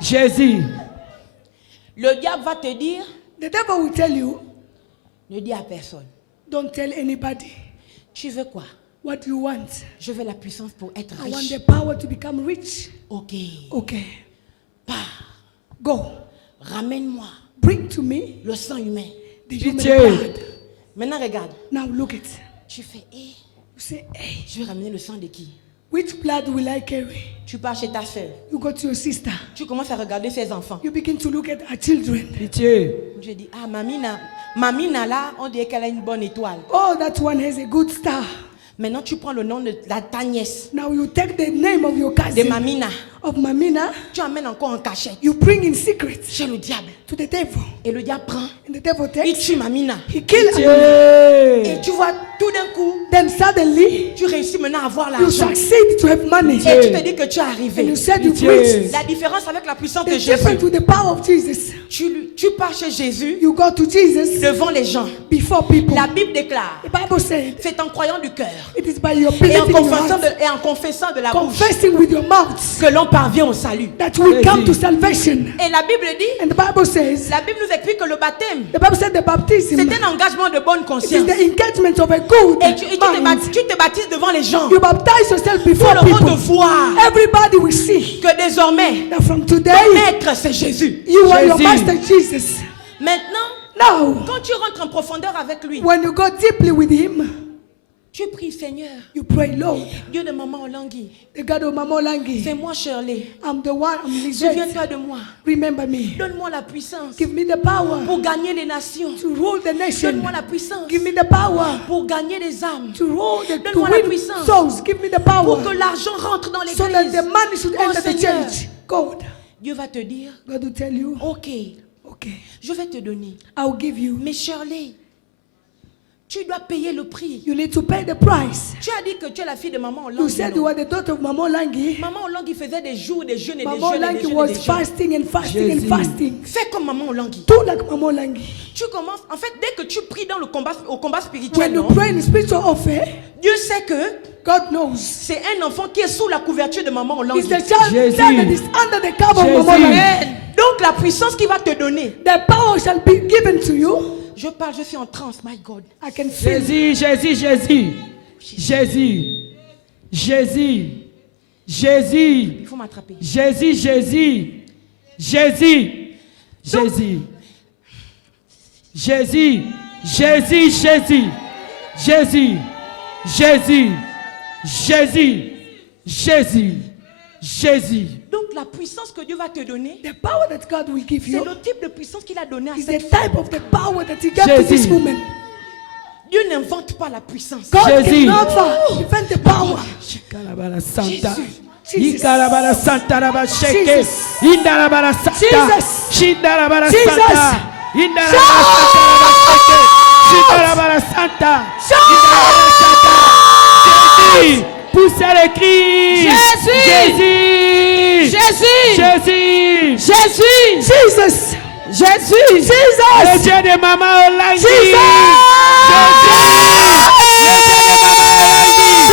Jésus. Le diable va te dire, The devil will tell you, ne dis à personne. don't tell anybody. Tu veux quoi? What do you want? Je veux la puissance pour être I want riche. the power to become rich. Ok. Okay. Pars. Go. Ramène-moi Bring to me le sang humain. the human Pitié. blood. Maintenant, regarde. Now look it. Tu fais, You say, hey, je vais ramener le sang de qui? which blood will I carry? Tu pars chez ta soeur. You go to your sister. Tu commences à regarder ses enfants. You begin to look at her children. Pitié. Je dis, ah, Mamina là, on dirait qu'elle a une bonne étoile. Oh, that one has a good star. Maintenant, tu prends le nom de ta nièce, Now you take the name of your de cousin, Mamina. of Mamina. Tu amènes encore en cachette You bring in secret chez le diable. to the devil. Et le diable prend, And the devil il takes, tue Mamina. he kills Pitié. her. Et tu vois, tout d'un coup, Then suddenly, tu réussis maintenant à avoir you l'argent. succeed to have money. Et tu te dis que tu es And arrivé. you said you Pitié. preached. La différence avec la puissance de The difference Jésus, with the power of Jesus. tu pars chez Jésus You go to Jesus devant les gens. before people. La Bible déclare, The Bible said c'est en croyant du cœur it is by your et en believing in your confessant heart, et en confessant de la bouche confessing with your mouth que l'on parvient au salut. that we come Jésus. to salvation. Et la Bible dit, And the Bible says, la Bible nous explique que le baptême, the Bible said the baptism c'est un engagement de bonne is conscience. the engagement of a good Et tu mind. te baptises devant les gens You baptize yourself pour before le monde people. de voir Everybody will see que désormais, that from ton today maître c'est Jésus. you are your Jésus. master Jesus. Maintenant, Now, quand tu rentres en profondeur avec lui, when you go deeply with him, tu pries, Seigneur, you pray, Lord, Dieu de maman Olangui, the God of Mama Langi, fais-moi Shirley, I'm the one, I'm Lizette. souviens-toi de moi, Remember me. donne-moi la puissance Give me the power pour gagner les nations, to rule the nation. donne-moi la puissance Give me the power pour gagner les âmes, to rule to Donne-moi la win puissance. souls. Give me the power pour que l'argent rentre dans so that l'église. the money should Oh, enter the Seigneur. church. God, Dieu va te dire, God will tell you, ok, okay, je vais te donner. I'll give you. Mais Shirley, tu dois payer le prix. You need to pay the price. Tu as dit que tu es la fille de maman You Olangui. said non? you are the daughter of Mama Langi. Maman Olangui faisait des jours, des jeûnes et des Mama jeûnes et des Langi jeûnes et was des jeûnes. fasting and fasting and Jésus. fasting. Fais comme maman Olangui. Do like Mama Langi. Tu commences, en fait, dès que tu pries dans au combat spirituel, When you non, pray in spiritual warfare, Dieu sait que God knows. c'est un enfant qui est sous la couverture de maman Olangui. It's the child Jésus. that is under the cover of Mama Jésus. Langi. Donc la puissance qu'il va te donner, The power shall be given to you. je parle, je suis en transe, my God. I can feel it. Jésus, Jésus, Jésus, Jésus, Jésus, Il faut m'attraper. Jésus, Jésus, Jésus, Jésus, Jésus, Jésus, Jésus, Jésus, Jésus, Jésus, Jésus, Jésus. Donc la puissance que Dieu va te donner, The power that God will give c'est you le type de puissance qu'il a donné à is cette the femme. type of the power that He gave to this Jésus. woman. Dieu n'invente pas la puissance. God Jésus. can never invent the power. Shikarabara Santa. Jesus. Ikarabara Santa Raba Sheke. Jesus. Indarabara Santa. Jesus. Shindarabara Jesus. Santa. Indarabara Santa Raba Sheke. Shindarabara Santa. Indarabara Santa. Jésus. Poussez les cris. Jésus. Jésus. Jésus. Jésus. Jésus. Jesus. Jésus. Le Jesus. Dieu de Maman Olangui. Jesus.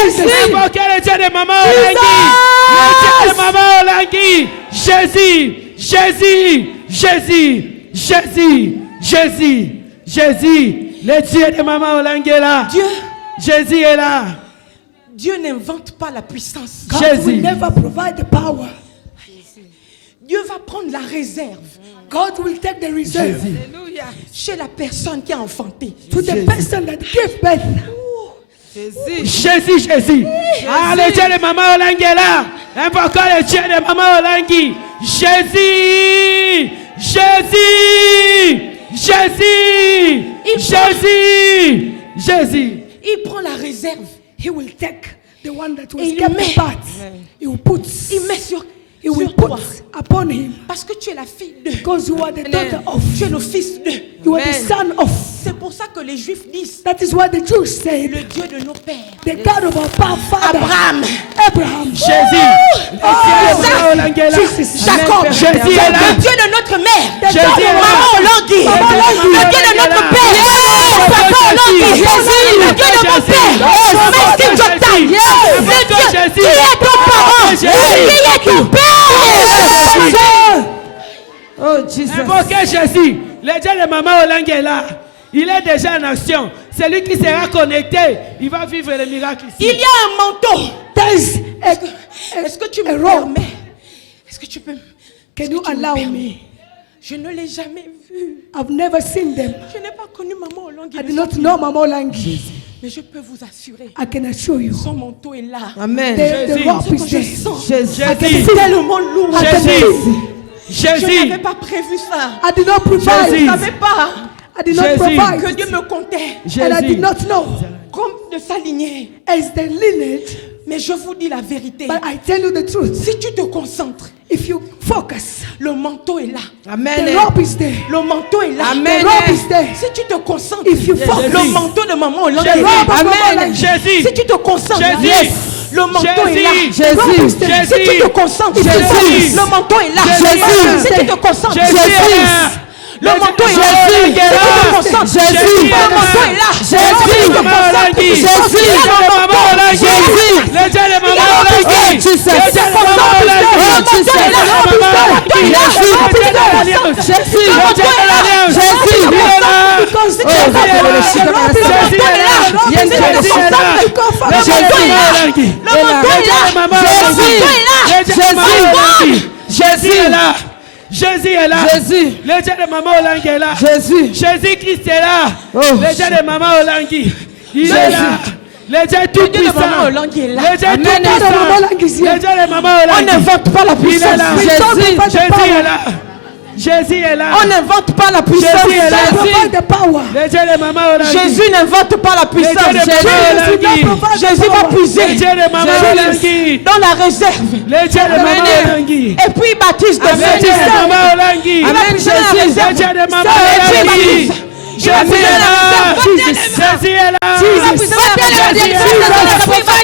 Jésus. Invoquez le Dieu de Maman Olangui. Le Dieu de Maman Olangui. Jésus. Jésus. Jésus. Jésus. Jésus. Jésus. Le Dieu de Maman Olangui est là. Dieu, Jésus est là. Dieu n'invente pas la puissance. God Jésus. will never provide the power. Dieu va prendre la réserve God will take the reserve Jésus. chez la personne qui a enfanté. to the Jésus. person that gave birth. Jésus, Jésus. Ah, le Dieu de Maman Olangui est là. Invoquons le Dieu de Maman Olangui. Jésus. Jésus. Jésus. Jésus. Jésus. Il prend la réserve. He will take the one that was Et il kept met. apart. He will put. Il met sur He will sur toi. put upon him Parce que tu es la fille de. because you are the daughter of. Tu es le fils de. You are the son of. C'est pour ça que les Juifs disent That is what the Jews say. le Dieu de nos pères. The God of our father Abraham. Abraham. Jésus. Le Dieu de Maman Olangui est là. Jesus. Jacob. Jésus est là. Le Dieu de notre mère. Jésus est là. Maman Olangui. Maman Olangui. Le Dieu de notre Jésus. père. Papa Olangui. Jésus. Jésus. Le Dieu de mon père. Merci Jota. Jésus. Le Dieu Jésus. qui est ton parent. Jésus. Qui est ton père. Oh, Jesus. Invoquez Jésus. Le Dieu de Maman Olangui est là. Il est déjà en action. Celui qui sera connecté, il va vivre le miracle ici. Il y a un manteau. There is Est-ce que tu a me robe. permets? Est-ce que tu peux? Can you allow me? Je ne l'ai jamais vu. I've never seen them. Je n'ai pas connu Maman Olangi. I do not know Mama Olangi. Mais je peux vous assurer. I can assure you. Son manteau est là. Amen. The robe is Je there. sens. Jésus. I can feel Tellement lourd. I can Jésus. feel. Je n'avais Jésus. pas prévu ça. I did not Je provide. ne savais pas I did not Jésus. provide. que Dieu me comptait. And I did not know. Comme de s'aligner. As the lineage, Mais je vous dis la vérité. but I tell you the truth. Si tu te concentres, If you focus, le manteau est là. Amen. the robe is there. Le manteau est là. Amen. The robe is there. Si tu te concentres, If you focus, le manteau de Maman Olangi the est là. robe of Mama Amen. Olangi. Jésus. Si tu te concentres, Jésus. le manteau est là. Jésus. The robe is there. Si tu te concentres, Jésus. le manteau est là. Jésus. Si tu te concentres, Jésus. le manteau est là. Jésus. Si tu te concentres, Jésus. le manteau est là. Jésus. Si tu te Maman concentres, Olangi. le manteau Jésus. est là. Jésus. Le Dieu de Maman Olangi. Oh, Jesus. Le Dieu de Maman Olangi. Oh, Jesus. Le Dieu de Maman Olangi. Jésus. Le Dieu de l'Alliance. Jésus. Le Dieu de l'Alliance. Jésus. Il est là. Because Jésus est là. Jésus est là. Jésus est là. Le Dieu de Maman Olangi. Le manteau est là. Le Maman Olangi. Le Dieu de Maman Olangi. Jésus est là. Jésus est là. Jésus. Le Dieu de Maman Olangi est là. Jésus. Jésus-Christ est là. Oh. Le Dieu de Maman Olangi. Il est là. Le Dieu tout Le Dieu de puissant. Maman Olangi est là. Le Dieu tout Amen. puissant. Maman Olangi is here. Le Dieu de Maman On Olangi. n'invente pas la Il est puissance. là. We talk about the Jésus power. est là. Jésus est là. On n'invente pas la puissance. Jésus est là. We provide the power. Le Dieu de Maman Olangi. Jésus n'invente pas la Le Dieu puissance. de Maman Olangi. Jésus va Le puiser Dieu de Maman Olangi. dans la réserve. Le Dieu de Maman Olangi. Et puis il baptise de Le Dieu de feu. Maman Olangi. Amen. Jésus. Le Dieu de Maman Olangi. Jésus est là. Jésus est là.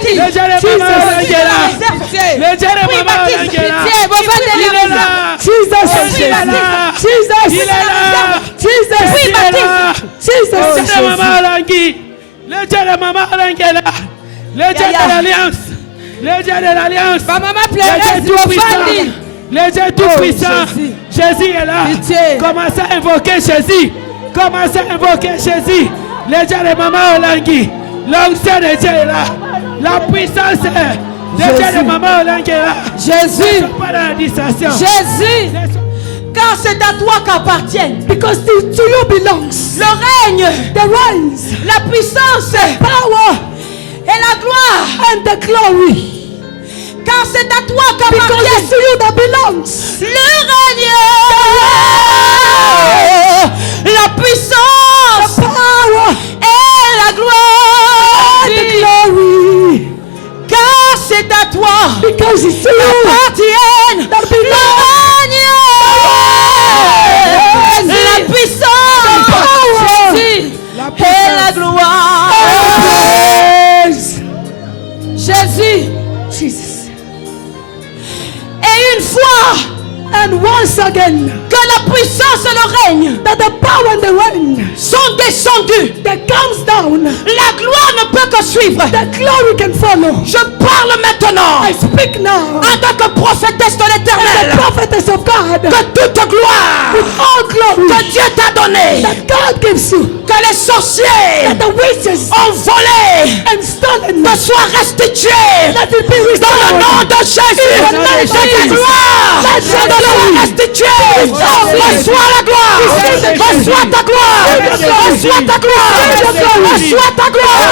Le Dieu de Maman Olangi est là. Le Dieu de Maman Olangi est là. Il est là. Jesus. Il est là. Jesus. Il est là. Jesus. Il est là. Le Dieu de Jesus. Maman Olangi. Le Dieu de Maman Olangi est là. Le Dieu de l'Alliance. Le Dieu de l'Alliance. Le Dieu tout puissant. Le Dieu tout puissant. Jésus est là. Commencez à invoquer Jésus. Commencez à invoquer Jésus. Le Dieu de Maman Olangi. L'onction de Dieu est là. La puissance de Dieu de Maman Olangi est là. Jésus. Pas dans la distraction. Jésus. Car c'est à toi qu'appartiennent Because to you belongs le règne, the reigns, la puissance power, et la gloire. and the glory. Car c'est à toi Because qu'appartiennent it's to you that belongs le règne, la puissance power et la gloire. and the glory. Car c'est à toi Because it's to you qu'appartiennent that le belongs règne, la puissance power et la gloire. praise. Jésus. Jesus. Et une fois And once again, que la puissance et le règne that the power and the reign sont descendus, that comes down, la gloire ne peut que suivre. the glory can follow. Je parle maintenant I speak now en tant que prophétesse de as l'Éternel the prophetess of God, que toute gloire with all glory que Dieu t'a donnée, that God gives you, que les sorciers that the witches ont volé, and stolen, te soit restituée let it be dans le nom restored. de Jésus. In the name of Que ta Jesus. gloire Let te your soit glory restituée. restored. Reçois la gloire. Reçois ta gloire. Reçois ta gloire. Reçois ta gloire.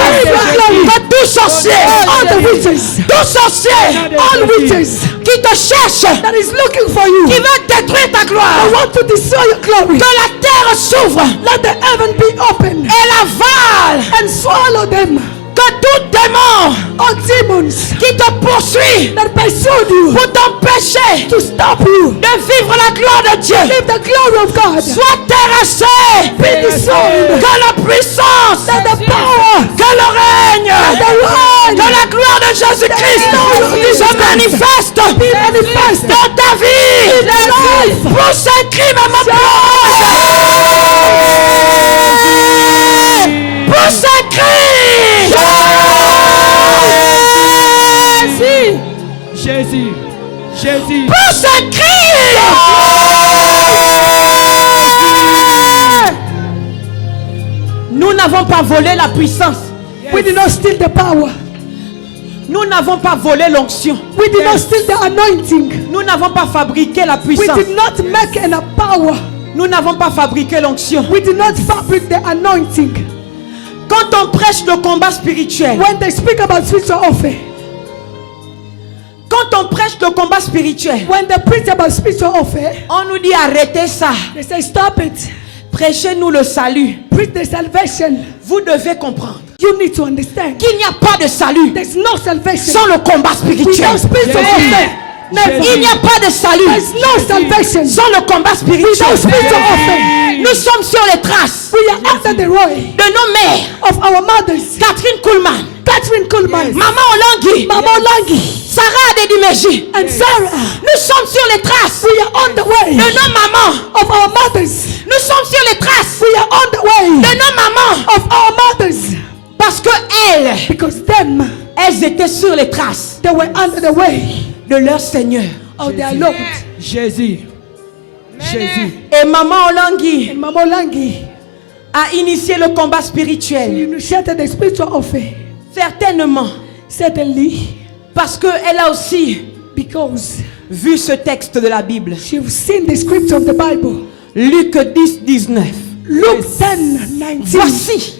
Que tout sorcier, All the witches, tout sorcier all witches qui te cherche, that is looking for you, qui veut détruire ta I gloire, want to destroy your glory. que la terre s'ouvre Let the heaven be open et l'avale. and swallow them. Que tout démon All demons qui te poursuit that pursued you pour t'empêcher to stop you, de vivre la gloire de Dieu live the glory of God, soit terrassé. be destroyed. Que la puissance, Let the power, que le règne, the reign, que la gloire de Jésus-Christ se manifeste be manifest dans ta vie. in your life. Pousse un cri, maman. Pousse un cri. Jésus. Jésus. Pousse un cri. Nous n'avons pas volé la puissance. We did not steal the power. Nous n'avons pas volé l'onction. We did not steal the anointing. Nous n'avons pas fabriqué la We puissance. did not make a power. Nous n'avons pas fabriqué l'onction. We did not fabric the anointing. Quand on prêche le combat spirituel, When they speak about spiritual warfare, quand on prêche le combat spirituel, when they preach about spiritual warfare, on nous dit arrêtez ça. they say stop it. Prêchez-nous le salut. Preach the salvation. Vous devez comprendre You need to understand. qu'il n'y a pas de salut There's no salvation sans le combat spirituel. without spiritual warfare. Never. Il n'y a pas de salut There's no salvation sans le combat spirituel. without spiritual warfare. Nous sommes sur les traces We are after the roy de nos mères. of our mothers. Catherine Kuhlman, Catherine Kuhlman, Maman Olangui, Mama Langi, Sarah Adedimeji. and Sarah. Nous sommes sur les traces We are on the way de nos mamans. of our mothers. Nous sommes sur les traces We are on the way de nos mamans. of our mothers. Parce que Because them, elles étaient sur les traces they were under the way de leur Seigneur. of their Lord. Jésus. Jésus. Et Maman Olangui And Mama Langi a initié le combat spirituel. initiated the spiritual warfare. Certainement Certainly, parce qu'elle a aussi because vu ce texte de la Bible. she's seen the scripture of the Bible. Luc 10, 19. Luke 10:19. Voici,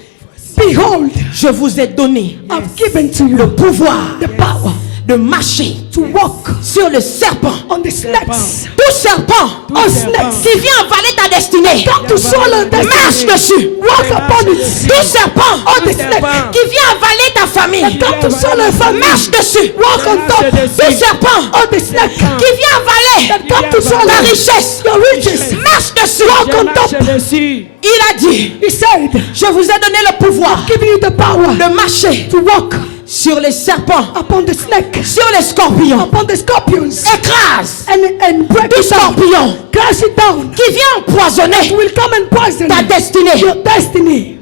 Behold, je vous ai donné I've given to le you pouvoir the power de marcher to walk sur le serpent. on the snakes. Tout serpent On snakes. qui vient avaler ta destinée, Come to swallow the marche dessus. Walk upon it. Tout serpent On the snake. qui vient avaler ta famille, Come to swallow a family. marche dessus. Walk on top. Tout serpent On the snake. qui vient avaler Come to swallow ta richesse, your riches. marche dessus. Walk on top. Je dessus. Il a dit, He said, je vous ai donné le pouvoir giving you the power de marcher to walk sur les serpents, upon the snake, sur les scorpions. upon the scorpions, Écrase and break tout it down, scorpion crash it down. qui vient empoisonner Will come and poison ta destinée. your destiny.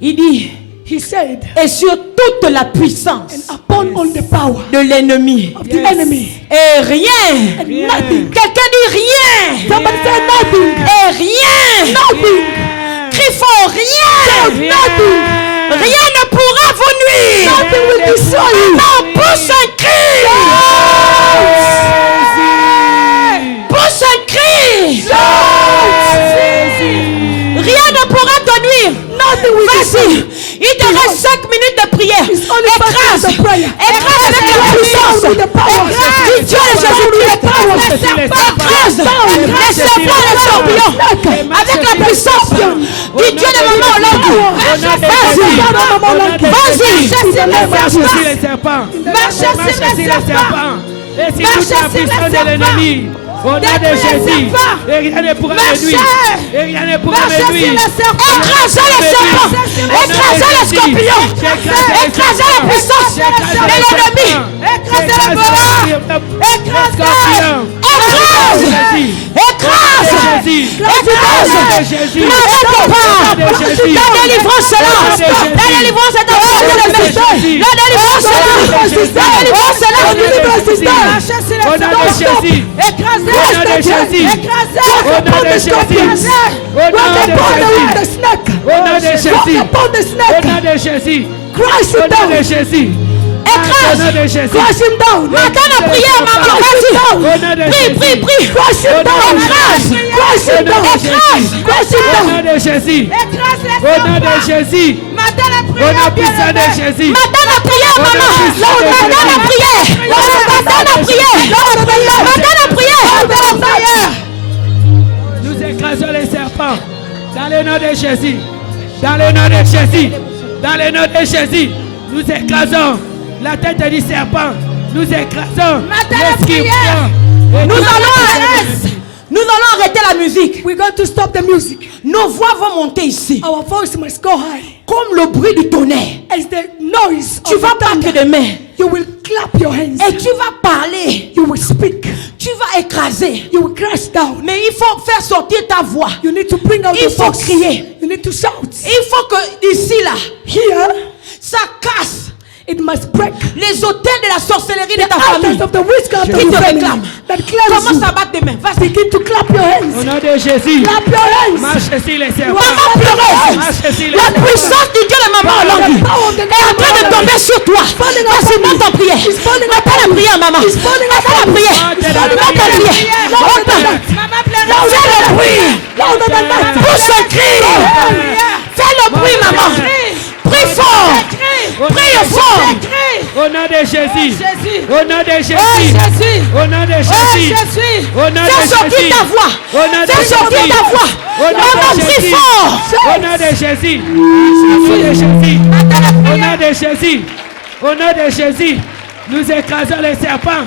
Il dit, He said, et sur toute la puissance upon all the power de l'ennemi. of the enemy. Et rien. And nothing. Quelqu'un dit rien. Somebody say nothing. Et rien. Nothing. Crie fort, rien. Nothing. Rien ne pourra vous nuire. Nothing will destroy you. Non, pousse un cri. Pousse un cri. Rien ne pourra te nuire. Nothing will destroy Vas-y. you. Il te reste 5 minutes de prière. It's only 5 Écrase. minutes of prayer. Écrase avec la puissance. With the power. Dis Dieu de Jésus-Christ. Écrase. Les serpents, les scorpions. Avec la puissance. Dis Dieu de Maman Olangui. Vas-y. Marche sur les serpents. Marche sur les serpents. Et si toute la puissance de l'ennemi, au nom de Jésus, et rien ne pourra me nuire. Et rien ne pourra me nuire. Écrasez les serpents. Écrasez les scorpions. Écrasez la puissance de l'ennemi. Écrasez le bois. Écrasez. Écrase. Écrase. N'arrêtez pas. La délivrance est là. La délivrance est en train de le mettre. La délivrance est là. La délivrance est là. Au nom de Jésus. Écrasez. Au nom de Jésus. Au nom de Jésus. Au nom de Jésus. Au nom de Jésus. Crush Au it nom de down. Jésus. Écrase. Au nom de Jésus. Crush him down. Maintenant la prière, maman. Vas-y. Prie, prie, prie. Crush him down. Crush him down. Crush him Au down. nom de Jésus. Au nom de Jésus. Au nom puissant de Jésus. Maintenant la prière, maman. Maintenant la prière. Maintenant la prière. Maintenant la prière. Nous écrasons les serpents. Dans le nom de Jésus. Dans le nom de Jésus. Dans le nom de Jésus. Nous écrasons la tête du serpent. Nous écrasons les scorpions. Nous allons arrêter la musique. We're going to stop the music. Nos voix vont monter ici. Our voice must go high. Comme le bruit du tonnerre. As the noise Tu of vas the thunder. battre des mains. You will clap your hands. Et tu vas parler. You will speak. Tu vas écraser. You will crash down. Mais il faut faire sortir ta voix. You need to bring out Il the faut voice. crier. You need to shout. Il faut que ici là, Here, ça casse It must break. Les hôtels de la sorcellerie de The ta famille altars of the witchcraft of qui your te family réclament. that cleanse Commence you. à battre des mains. Vas-y. Begin to clap your Au hands. nom de Jésus. Clap your hands. Marche sur les serpents. Maman pleureuse. Marche sur les La serpents. puissance du Dieu de maman en langue est en train de tomber sur toi. Vas-y, monte en prière. Attends la prière, maman. Attends la prière. Monte en prière. Maman pleureuse. Fais le bruit. Pousse un cri. Fais le bruit, maman. Prie fort. Prie fort. Au nom de Jésus. Au nom de Jésus. Jésus. Au nom de Jésus. Au nom de Fais sortir Jésus. ta voix. Au nom de Fais sortir Jésus. ta voix. Au nom Maman, de prie Jésus. fort. Au nom de Jésus. Au nom de Jésus. Au nom de Jésus. Au nom de Jésus. Nous écrasons les serpents.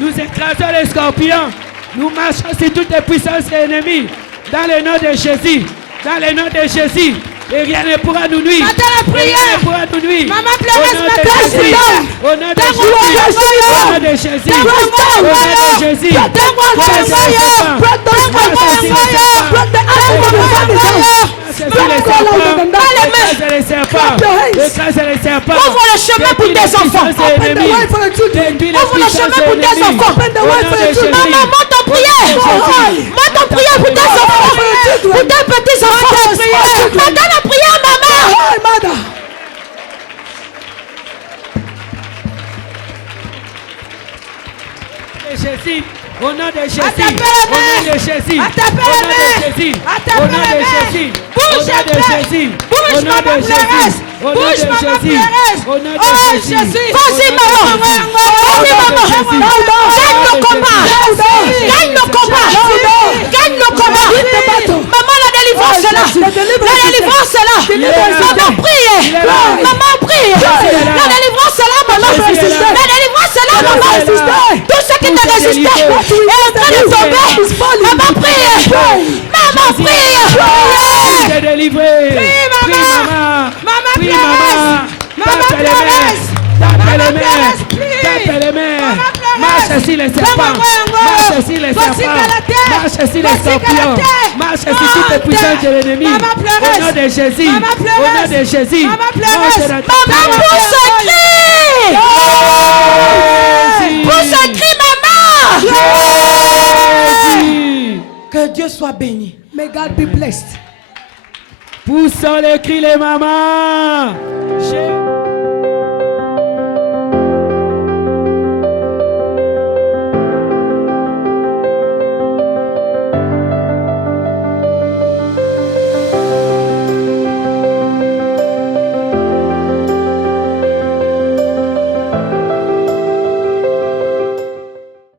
Nous écrasons les scorpions. Nous marchons sur toutes les puissances ennemies. Dans le nom de Jésus. Dans le nom de Jésus. Et rien ne pourra nous nuire. Attends la prière. Rien ne pourra nous nuire. Maman pleureuse, Au nom de maman Jésus. pleureuse. Au nom de Donne-moi Jésus. le feu. Au nom de Jésus. Donne-moi le Au nom feu. de Jésus. Donne-moi le Marche sur les feu. serpents. Donne-moi le Marche sur les feu. serpents. Donne-moi le feu. Écrase les serpents. Écrase les serpents. Ouvre le chemin pour tes enfants. Open the way for the children. Ouvre le chemin pour tes enfants. Open the way for the children. Maman, monte en prière. Monte en prière pour tes enfants. Pour tes petits enfants. Attends la prière, maman. Hi, mother. Jésus, au nom de Jésus, Attaquez au les nom de mains. Jésus, Attaquez au les nom mains. de Jésus, Attaquez au nom les de mains. Jésus, Bouge, au nom de Jacques. Jésus, Bouge, au nom maman de Jésus, pleureuse. au nom Bouge, de maman Jésus, pleureuse. au nom de Oh, Jésus. Jésus. Vas-y, maman. Vas-y, maman. Gagne le combat. Gagne le combat. Gagne le combat. Maman, la délivrance est là. La délivrance est là. Maman, prie. Maman, prie. La délivrance est là, maman. La délivrance est là, maman. Tout ce qui te résistait est en train de tomber. Maman, prie. Maman, prie. T'es délivré. Prie, maman. Maman, Prie, pleureuse. Maman, Tape les mains. pleureuse. Tape les Maman, mains. pleureuse, prie. Tape les mains. Maman, pleureuse. Marche sur les serpents. Marche sur les Voici serpents. qu'à la terre. Marche sur les Voici qu'à la scorpions. terre. Marche sur toutes les puissances de l'ennemi. Maman, pleureuse. Au nom de Jésus. Maman, Au pleureuse. nom de Jésus. Maman, pleureuse. Monte dans ta Maman, terre. pousse un cri. Pousse un cri, maman. Jésus. Que Dieu soit béni. May God be blessed. Poussons les cris les mamans.